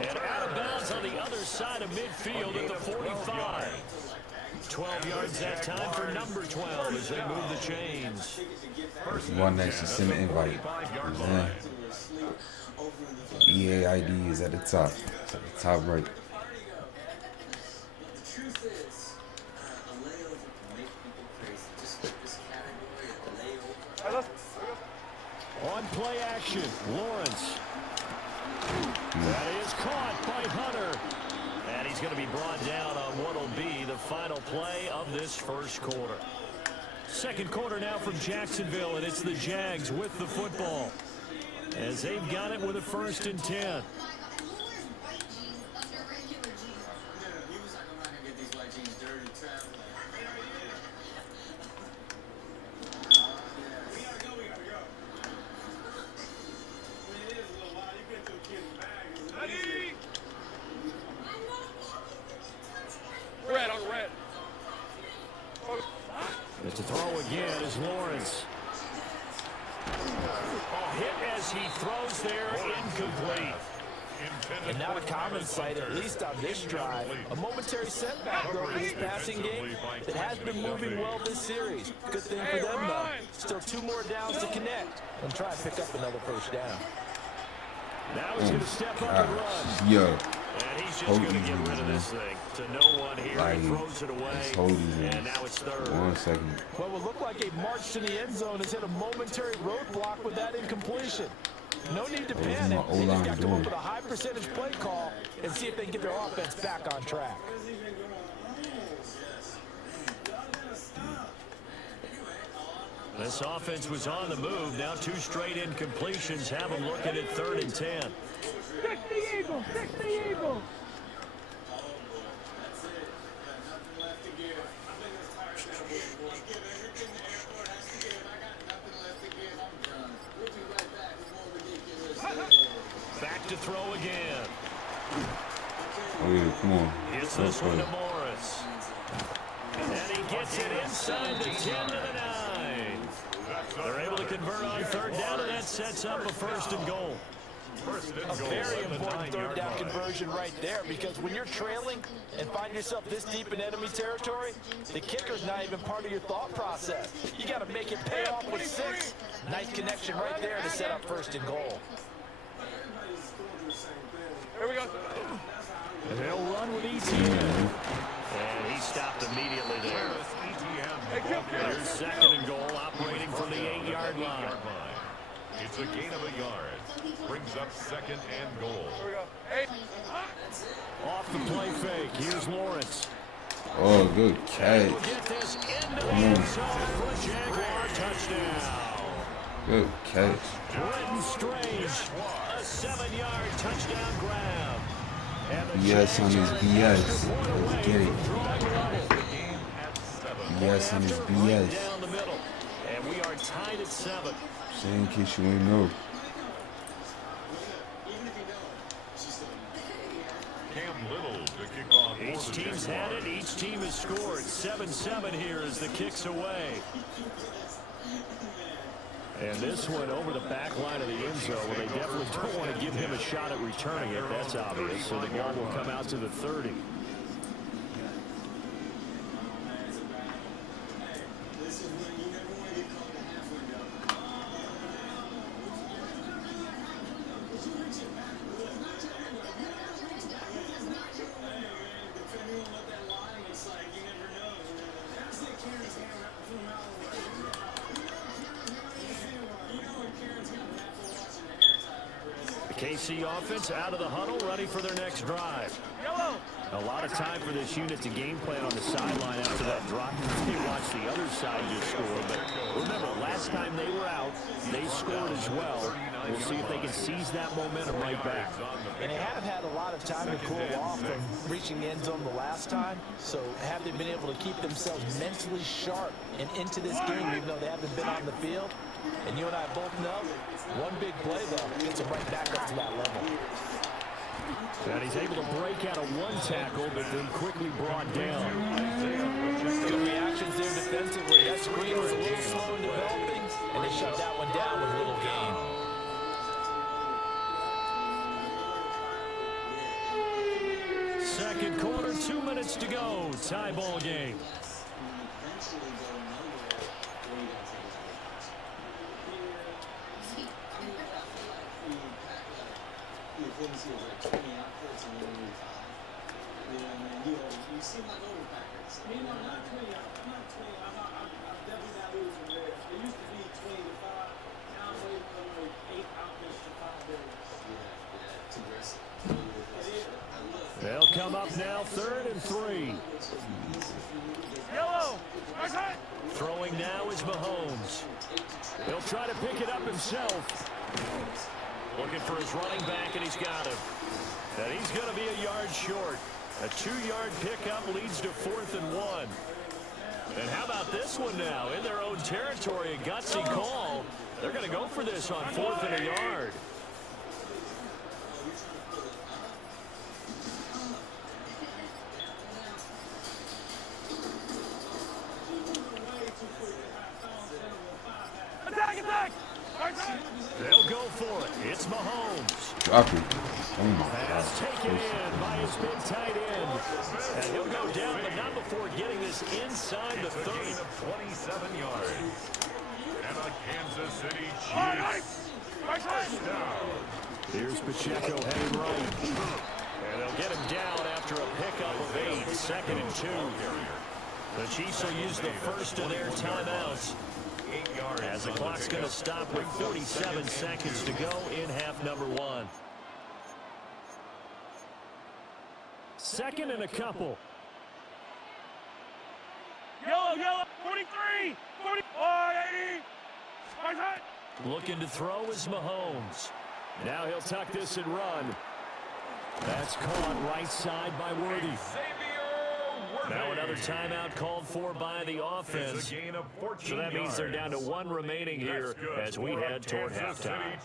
And out of bounds on the other side of midfield at the 45. 12 yards that time for number 12 as they move the chains. One next to send an invite. EA ID is at the top. It's at the top right. On play action, Lawrence. That is caught by Hunter. And he's going to be brought down on what will be the final play of this first quarter. Second quarter now from Jacksonville, and it's the Jags with the football as they've got it with a 1st and 10. To throw again is Lawrence. Hit as he throws there, incomplete. And now a common sight, at least on this drive. A momentary setback, though, for this passing game that has been moving well this series. Good thing for them, though. Still 2 more downs to connect and try and pick up another first down. Now he's going to step up and run. Yo. And he's just going to get rid of this thing to no one here. Like, he throws it away. And now it's 3rd. 1 second. Well, it would look like a march to the end zone has hit a momentary roadblock with that incompletion. No need to panic. They just got to come up with a high percentage play call and see if they can get their offense back on track. This offense was on the move. Now 2 straight incompletions have them looking at 3rd and 10. 60 Eagles! 60 Eagles! Back to throw again. Oh, yeah, come on. It's this one to Morris. And he gets it inside the 10 to the 9. They're able to convert on 3rd down, and that sets up a 1st and goal. A very important 3rd down conversion right there, because when you're trailing and find yourself this deep in enemy territory, the kicker's not even part of your thought process. You got to make it pay off with 6. Nice connection right there to set up 1st and goal. Here we go. And they'll run with ETN. And he stopped immediately there. Here's 2nd and goal, operating from the 8-yard line. It's a gain of a yard. Brings up 2nd and goal. Off the play fake. Here's Lawrence. Oh, good catch. Get this into the end zone for a Jaguar touchdown. Good catch. Brenton Strange, a 7-yard touchdown grab. BS on his BS. Let's get it. BS on his BS. And we are tied at 7. Say in case you ain't know. Each team's had it. Each team has scored. 7-7 here as the kick's away. And this one over the back line of the end zone, where they definitely don't want to give him a shot at returning it. That's obvious. So the ball will come out to the 30. KC offense out of the huddle, ready for their next drive. A lot of time for this unit to game plan on the sideline after that drop. They watched the other side just score, but remember, last time they were out, they scored as well. We'll see if they can seize that momentum right back. And they haven't had a lot of time to cool off from reaching the end zone the last time, so have they been able to keep themselves mentally sharp and into this game, even though they haven't been on the field? And you and I both know, one big play, though, gets them right back up to that level. And he's able to break out of one tackle, but then quickly brought down. Good reactions there defensively. That screen was a little slow in developing, and they shut that one down with little gain. Second quarter, 2 minutes to go. Tie ball game. You seem like overpackers. I mean, I'm not 20. I'm not 20. I'm definitely not losing there. It used to be 20 to 5. Now I'm waiting for like 8 outfits to 5 days. Yeah, it's aggressive. They'll come up now, 3rd and 3. Yellow. Throwing now is Mahomes. He'll try to pick it up himself. Looking for his running back, and he's got him. And he's going to be a yard short. A 2-yard pickup leads to 4th and 1. And how about this one now? In their own territory, a gutsy call. They're going to go for this on 4th and a yard. Attack! They'll go for it. It's Mahomes. Drop it. Oh my Pass God. taken in by his big tight end. And he'll go down, but not before getting this inside the 30. Gain of 27 yards. And a Kansas City Chiefs touchdown. Here's Pacheco headed right. And they'll get him down after a pickup of 8. 2nd and 2. The Chiefs will use the first of their timeouts, as the clock's going to stop with 47 seconds to go in half number 1. 2nd and a couple. Yellow, 43, 44, 80. Looking to throw is Mahomes. Now he'll tuck this and run. That's caught right side by Worthy. Now another timeout called for by the offense. So that means they're down to 1 remaining here as we head toward halftime.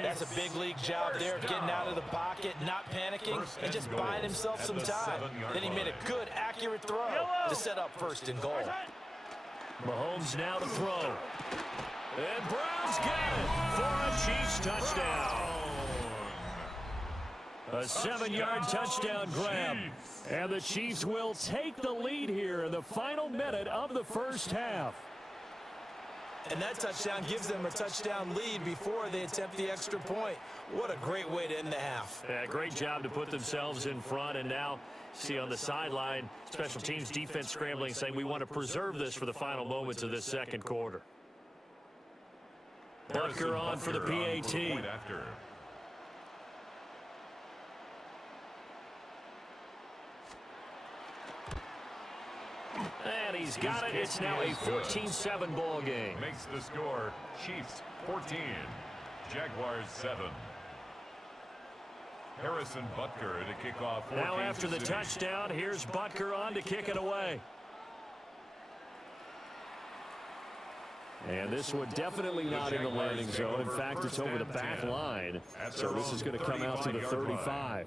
That's a big league job there of getting out of the pocket, not panicking, and just buying himself some time. Then he made a good, accurate throw to set up 1st and goal. Mahomes now to throw. And Brown's got it for a Chiefs touchdown. A 7-yard touchdown grab. And the Chiefs will take the lead here in the final minute of the first half. And that touchdown gives them a touchdown lead before they attempt the extra point. What a great way to end the half. Yeah, great job to put themselves in front. And now, see on the sideline, special teams defense scrambling, saying we want to preserve this for the final moments of this second quarter. Butker on for the PAT. And he's got it. It's now a 14-7 ball game. Makes the score Chiefs 14, Jaguars 7. Harrison Butker to kick off. Now after the touchdown, here's Butker on to kick it away. And this one definitely not in the landing zone. In fact, it's over the back line. So this is going to come out to the 35.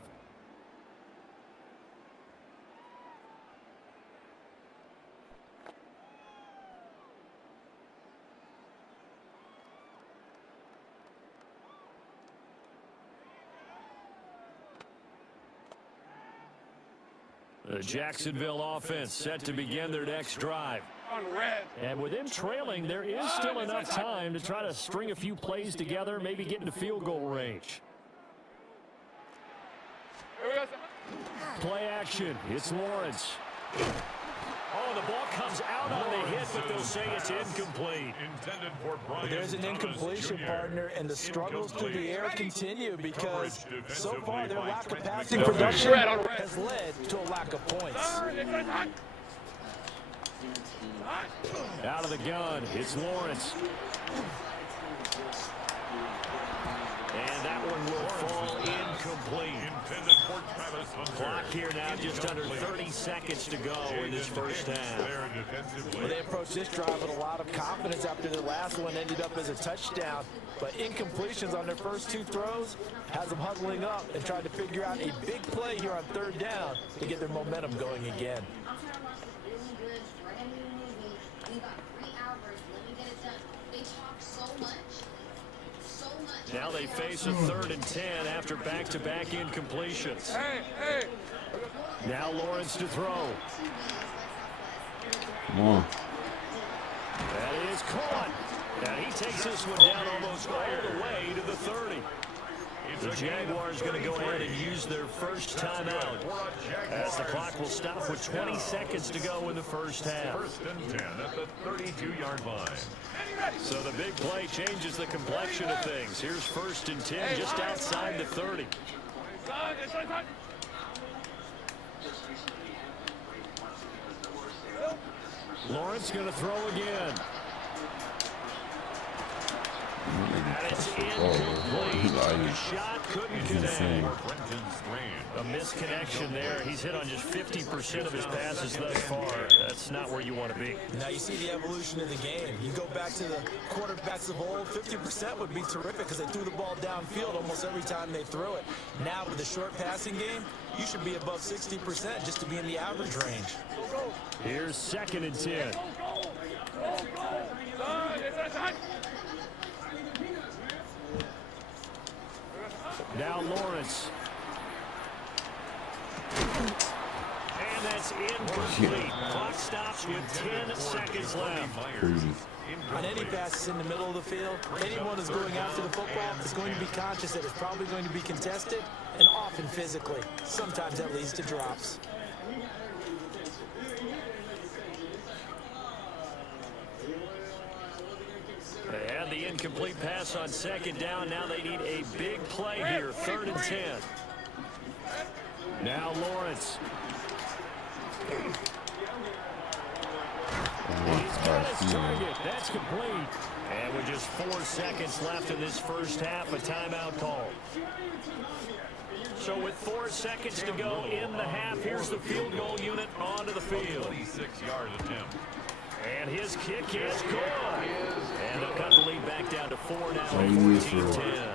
The Jacksonville offense set to begin their next drive. And with them trailing, there is still enough time to try to string a few plays together, maybe get into field goal range. Play action. It's Lawrence. Oh, the ball comes out on the hit, but they'll say it's incomplete. There's an incompletion, partner, and the struggles through the air continue because so far their lack of passing production has led to a lack of points. Out of the gun, it's Lawrence. And that one will fall incomplete. Clock here now just under 30 seconds to go in this first half. Well, they approached this drive with a lot of confidence after their last one ended up as a touchdown. But incompletions on their first two throws has them huddling up and trying to figure out a big play here on third down to get their momentum going again. Now they face a 3rd and 10 after back-to-back incompletions. Now Lawrence to throw. Come on. That is caught. And he takes this one down almost all the way to the 30. The Jaguars going to go ahead and use their first timeout as the clock will stop with 20 seconds to go in the first half. 1st and 10 at the 32-yard line. So the big play changes the complexion of things. Here's 1st and 10 just outside the 30. Lawrence going to throw again. And it's incomplete. The shot couldn't connect. A misconnection there. He's hit on just 50% of his passes thus far. That's not where you want to be. Now you see the evolution of the game. You go back to the quarterbacks of old, 50% would be terrific because they threw the ball downfield almost every time they threw it. Now with the short passing game, you should be above 60% just to be in the average range. Here's 2nd and 10. Now Lawrence. And that's incomplete. Clock stops with 10 seconds left. On any passes in the middle of the field, anyone who's going after the football is going to be conscious that it's probably going to be contested and often physically. Sometimes that leads to drops. And the incomplete pass on 2nd down. Now they need a big play here. 3rd and 10. Now Lawrence. He's got his target. That's complete. And with just 4 seconds left in this first half, a timeout call. So with 4 seconds to go in the half, here's the field goal unit onto the field. 26-yard attempt. And his kick is good. And they'll cut the lead back down to 4 now, 14-10.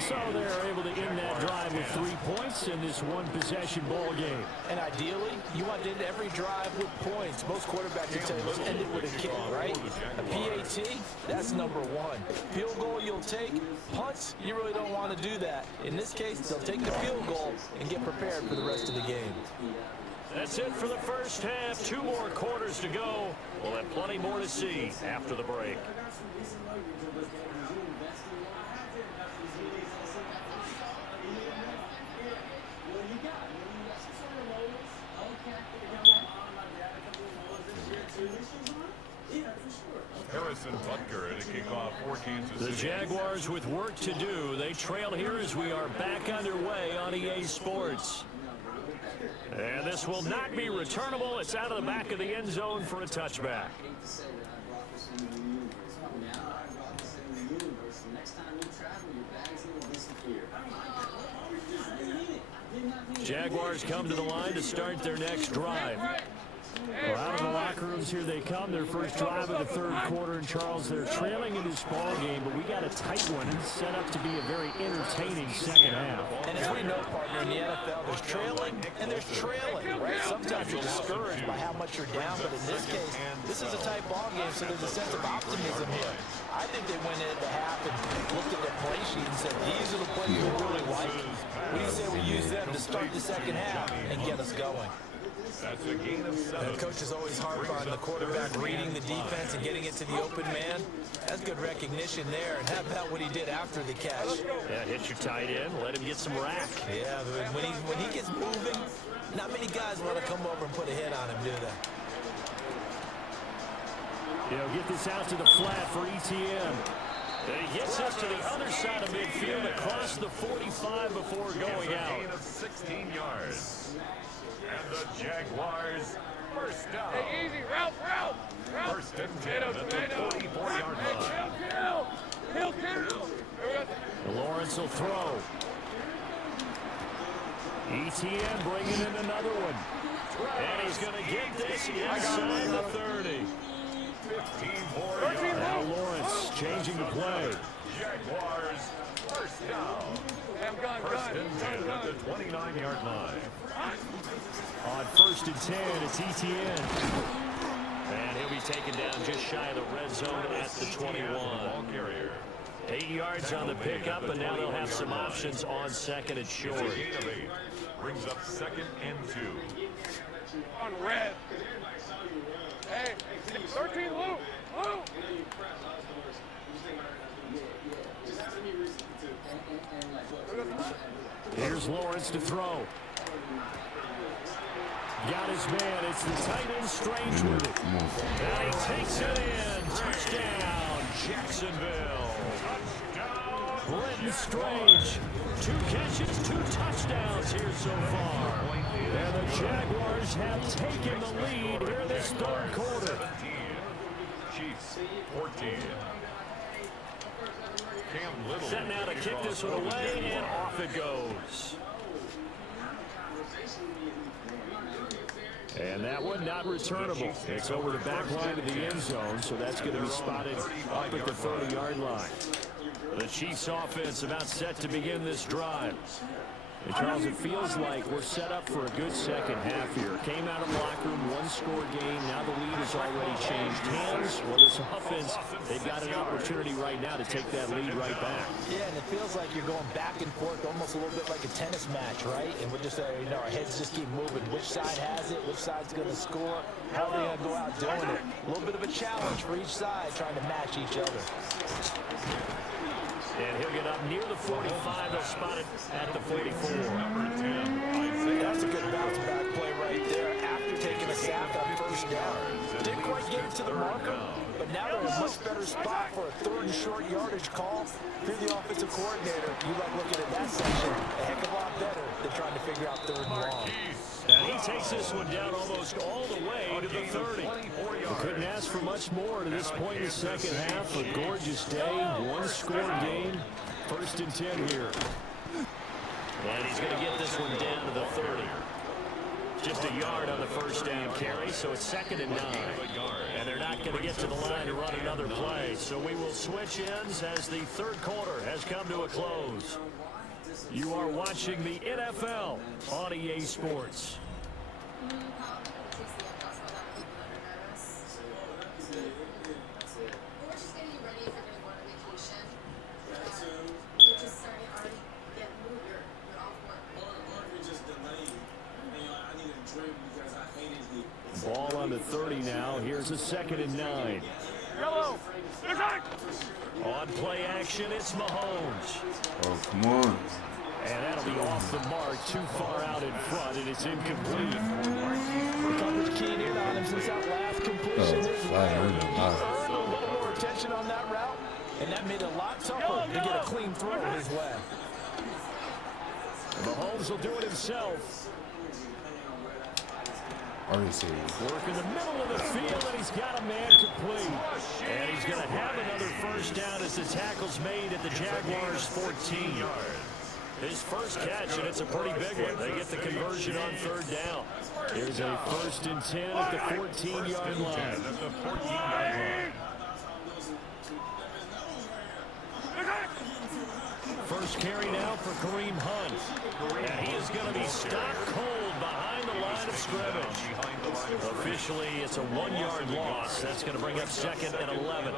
So they're able to end that drive with 3 points in this one-possession ball game. And ideally, you want to end every drive with points. Most quarterbacks will tell you, let's end it with a kick, right? A PAT, that's number 1. Field goal you'll take. Punts, you really don't want to do that. In this case, they'll take the field goal and get prepared for the rest of the game. That's it for the first half. 2 more quarters to go. We'll have plenty more to see after the break. Harrison Butker to kick off for Kansas City. The Jaguars with work to do. They trail here as we are back underway on EA Sports. And this will not be returnable. It's out of the back of the end zone for a touchback. Jaguars come to the line to start their next drive. Well, out of the locker rooms here they come. Their first drive of the third quarter. And Charles, they're trailing in this ball game, but we got a tight one set up to be a very entertaining second half. And as we know, partner, in the NFL, there's trailing and there's trailing, right? Sometimes you're discouraged by how much you're down, but in this case, this is a tight ball game, so there's a sense of optimism here. I think they went into the half and looked at their play sheet and said, these are the plays we really like. We say we use them to start the second half and get us going. That's a gain of 7. The coaches always harp on the quarterback reading the defense and getting it to the open man. That's good recognition there. And how about what he did after the catch? Yeah, hit your tight end, let him get some rack. Yeah, but when he gets moving, not many guys want to come over and put a hit on him, do they? Get this out to the flat for ETN. And he gets us to the other side of midfield across the 45 before going out. Gain of 16 yards. And the Jaguars first down. Hey, easy, route. First and 10 at the 44-yard line. Hill. Lawrence will throw. ETN bringing in another one. And he's going to get this inside the 30. 15 more yards. Now Lawrence changing the play. Jaguars first down. First and 10 at the 29-yard line. On first and 10, it's ETN. And he'll be taken down just shy of the red zone at the 21. Ball carrier. 8 yards on the pickup, and now they'll have some options on second and short. Gain of 8. Brings up second and 2. On red. Hey, 13, Lou. Here's Lawrence to throw. Got his man. It's the tight end Strange with it. And he takes it in. Touchdown, Jacksonville. Brenton Strange. 2 catches, 2 touchdowns here so far. And the Jaguars have taken the lead here in this third quarter. Chiefs 14. Cam Little. Set now to kick this one away, and off it goes. And that one not returnable. It's over the back line of the end zone, so that's going to be spotted up at the 30-yard line. The Chiefs offense about set to begin this drive. And Charles, it feels like we're set up for a good second half here. Came out of the locker room, 1-score game. Now the lead has already changed hands. Well, this offense, they've got an opportunity right now to take that lead right back. Yeah, and it feels like you're going back and forth, almost a little bit like a tennis match, right? And we're just, our heads just keep moving. Which side has it? Which side's going to score? How are they going to go out doing it? A little bit of a challenge for each side, trying to match each other. And he'll get up near the 45. They'll spot it at the 44. Number 10. That's a good bounce back play right there after taking a sack on first down. Didn't quite get it to the marker, but now they're in a much better spot for a third and short yardage call. If you're the offensive coordinator, you like looking at that section a heck of a lot better than trying to figure out third and long. And he takes this one down almost all the way to the 30. Couldn't ask for much more to this point in the second half. A gorgeous day, 1-score game. First and 10 here. And he's going to get this one down to the 30. Just a yard on the first down carry, so it's second and 9. And they're not going to get to the line to run another play. So we will switch ends as the third quarter has come to a close. You are watching the NFL on EA Sports. Ball on the 30 now. Here's a second and 9. Yellow. On play action, it's Mahomes. Oh, come on. And that'll be off the mark, too far out in front, and it's incomplete. The coverage keyed in on him since that last completion. A little more attention on that route, and that made it a lot tougher to get a clean throw his way. Mahomes will do it himself. Work in the middle of the field, and he's got a man complete. And he's going to have another first down as the tackle's made at the Jaguars' 14. His first catch, and it's a pretty big one. They get the conversion on third down. Here's a 1st and 10 at the 14-yard line. First carry now for Kareem Hunt. And he is going to be stopped cold behind the line of scrimmage. Officially, it's a 1-yard loss. That's going to bring up 2nd and 11.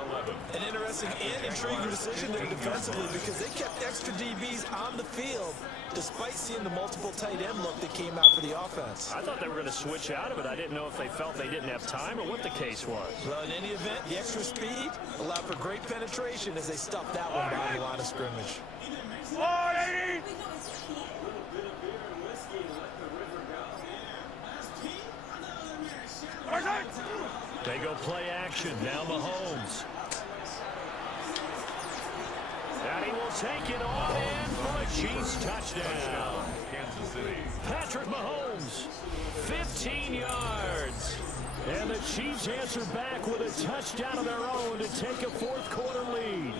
An interesting and intriguing decision there defensively because they kept extra DBs on the field despite seeing the multiple tight end look that came out for the offense. I thought they were going to switch out of it. I didn't know if they felt they didn't have time or what the case was. Well, in any event, the extra speed allowed for great penetration as they stopped that one behind the line of scrimmage. They go play action. Now Mahomes. And he will take it on in for a Chiefs touchdown. Kansas City. Patrick Mahomes, 15 yards. And the Chiefs answer back with a touchdown of their own to take a 4th quarter lead.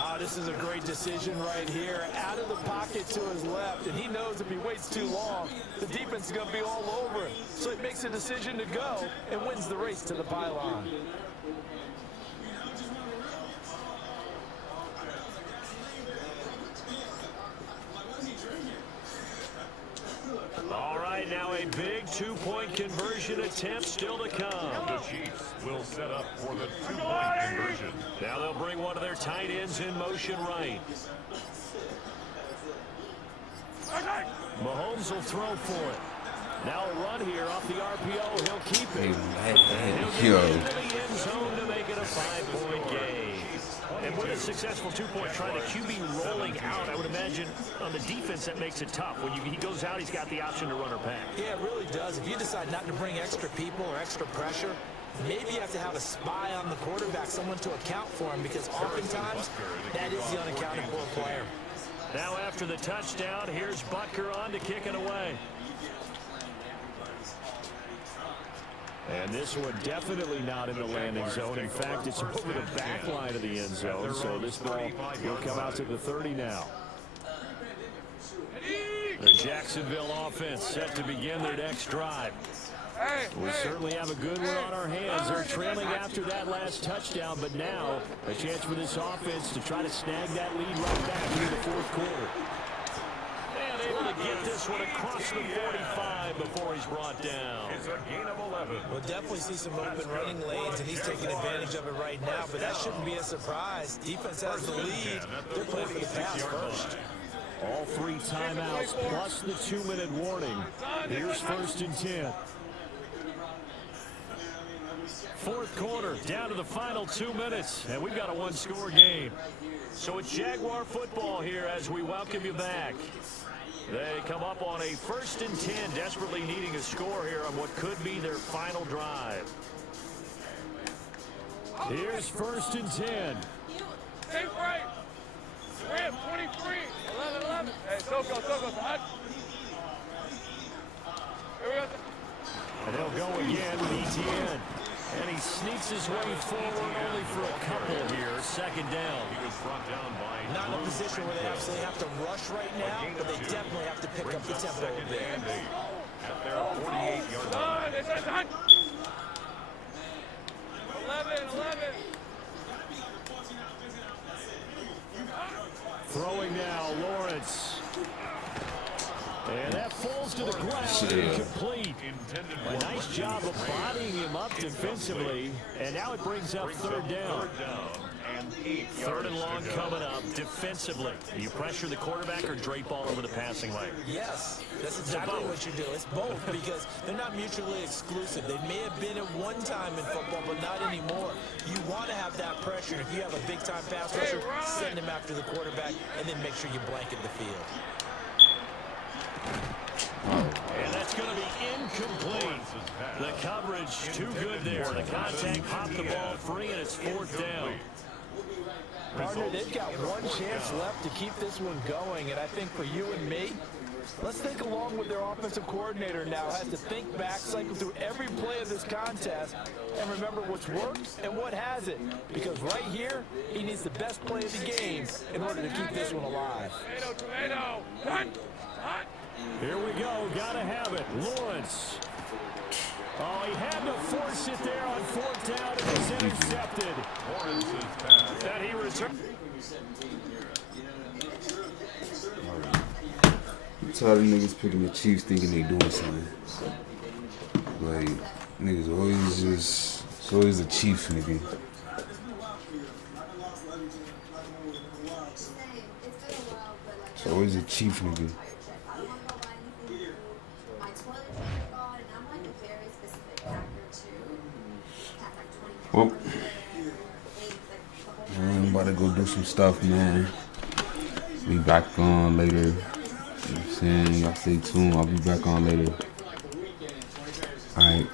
Oh, this is a great decision right here. Out of the pocket to his left, and he knows if he waits too long, the defense is going to be all over him. So he makes a decision to go and wins the race to the pylon. All right, now a big 2-point conversion attempt still to come. The Chiefs will set up for the 2-point conversion. Now they'll bring one of their tight ends in motion right. Mahomes will throw for it. Now a run here off the RPO. He'll keep it. He'll get into the end zone to make it a 5-point game. And with a successful 2-point try, the QB rolling out, I would imagine on the defense that makes it tough. When he goes out, he's got the option to run or pass. Yeah, it really does. If you decide not to bring extra people or extra pressure, maybe you have to have a spy on the quarterback, someone to account for him, because oftentimes that is the unaccounted for player. Now after the touchdown, here's Butker on to kick it away. And this one definitely not in the landing zone. In fact, it's over the back line of the end zone. So this ball will come out to the 30 now. The Jacksonville offense set to begin their next drive. We certainly have a good one on our hands. They're trailing after that last touchdown, but now a chance for this offense to try to snag that lead right back into the 4th quarter. And able to get this one across the 45 before he's brought down. It's a gain of 11. We'll definitely see some open running lanes, and he's taking advantage of it right now, but that shouldn't be a surprise. Defense has the lead. They're playing for the pass first. All 3 timeouts plus the 2-minute warning. Here's 1st and 10. 4th quarter, down to the final 2 minutes, and we've got a 1-score game. So it's Jaguar football here as we welcome you back. They come up on a 1st and 10, desperately needing a score here on what could be their final drive. Here's 1st and 10. Take right. Ram, 23. 11. Hey, Soko, hot. Here we go. And they'll go again with ETN. And he sneaks his way forward only for a couple here. 2nd down. He was brought down by not in a position where they absolutely have to rush right now, but they definitely have to pick up the tempo a bit. At their 48-yard line. 11. Throwing now, Lawrence. And that falls to the ground, incomplete. A nice job of bodying him up defensively. And now it brings up 3rd down. 3rd and long coming up defensively. You pressure the quarterback or drape all over the passing lane? Yes, that's exactly what you do. It's both because they're not mutually exclusive. They may have been at one time in football, but not anymore. You want to have that pressure. If you have a big-time pass rusher, send him after the quarterback, and then make sure you blanket the field. And that's going to be incomplete. The coverage too good there. The contact popped the ball free, and it's 4th down. Partner, they've got one chance left to keep this one going, and I think for you and me, Let's think along with their offensive coordinator now has to think back, cycle through every play of this contest, and remember what's worked and what hasn't. Because right here, he needs the best play of the game in order to keep this one alive. Tomato, hunt, hunt. Here we go. Gotta have it. Lawrence. Oh, he had to force it there on 4th down. It was intercepted. Lawrence's pass. That he returned. I'm tired of niggas picking the Chiefs thinking they doing something. Like, niggas always just, it's always the Chiefs, nigga. It's always a Chief, nigga. Well, I'm about to go do some stuff, man. Be back on later. You know what I'm saying? Y'all stay tuned. I'll be back on later. Alright.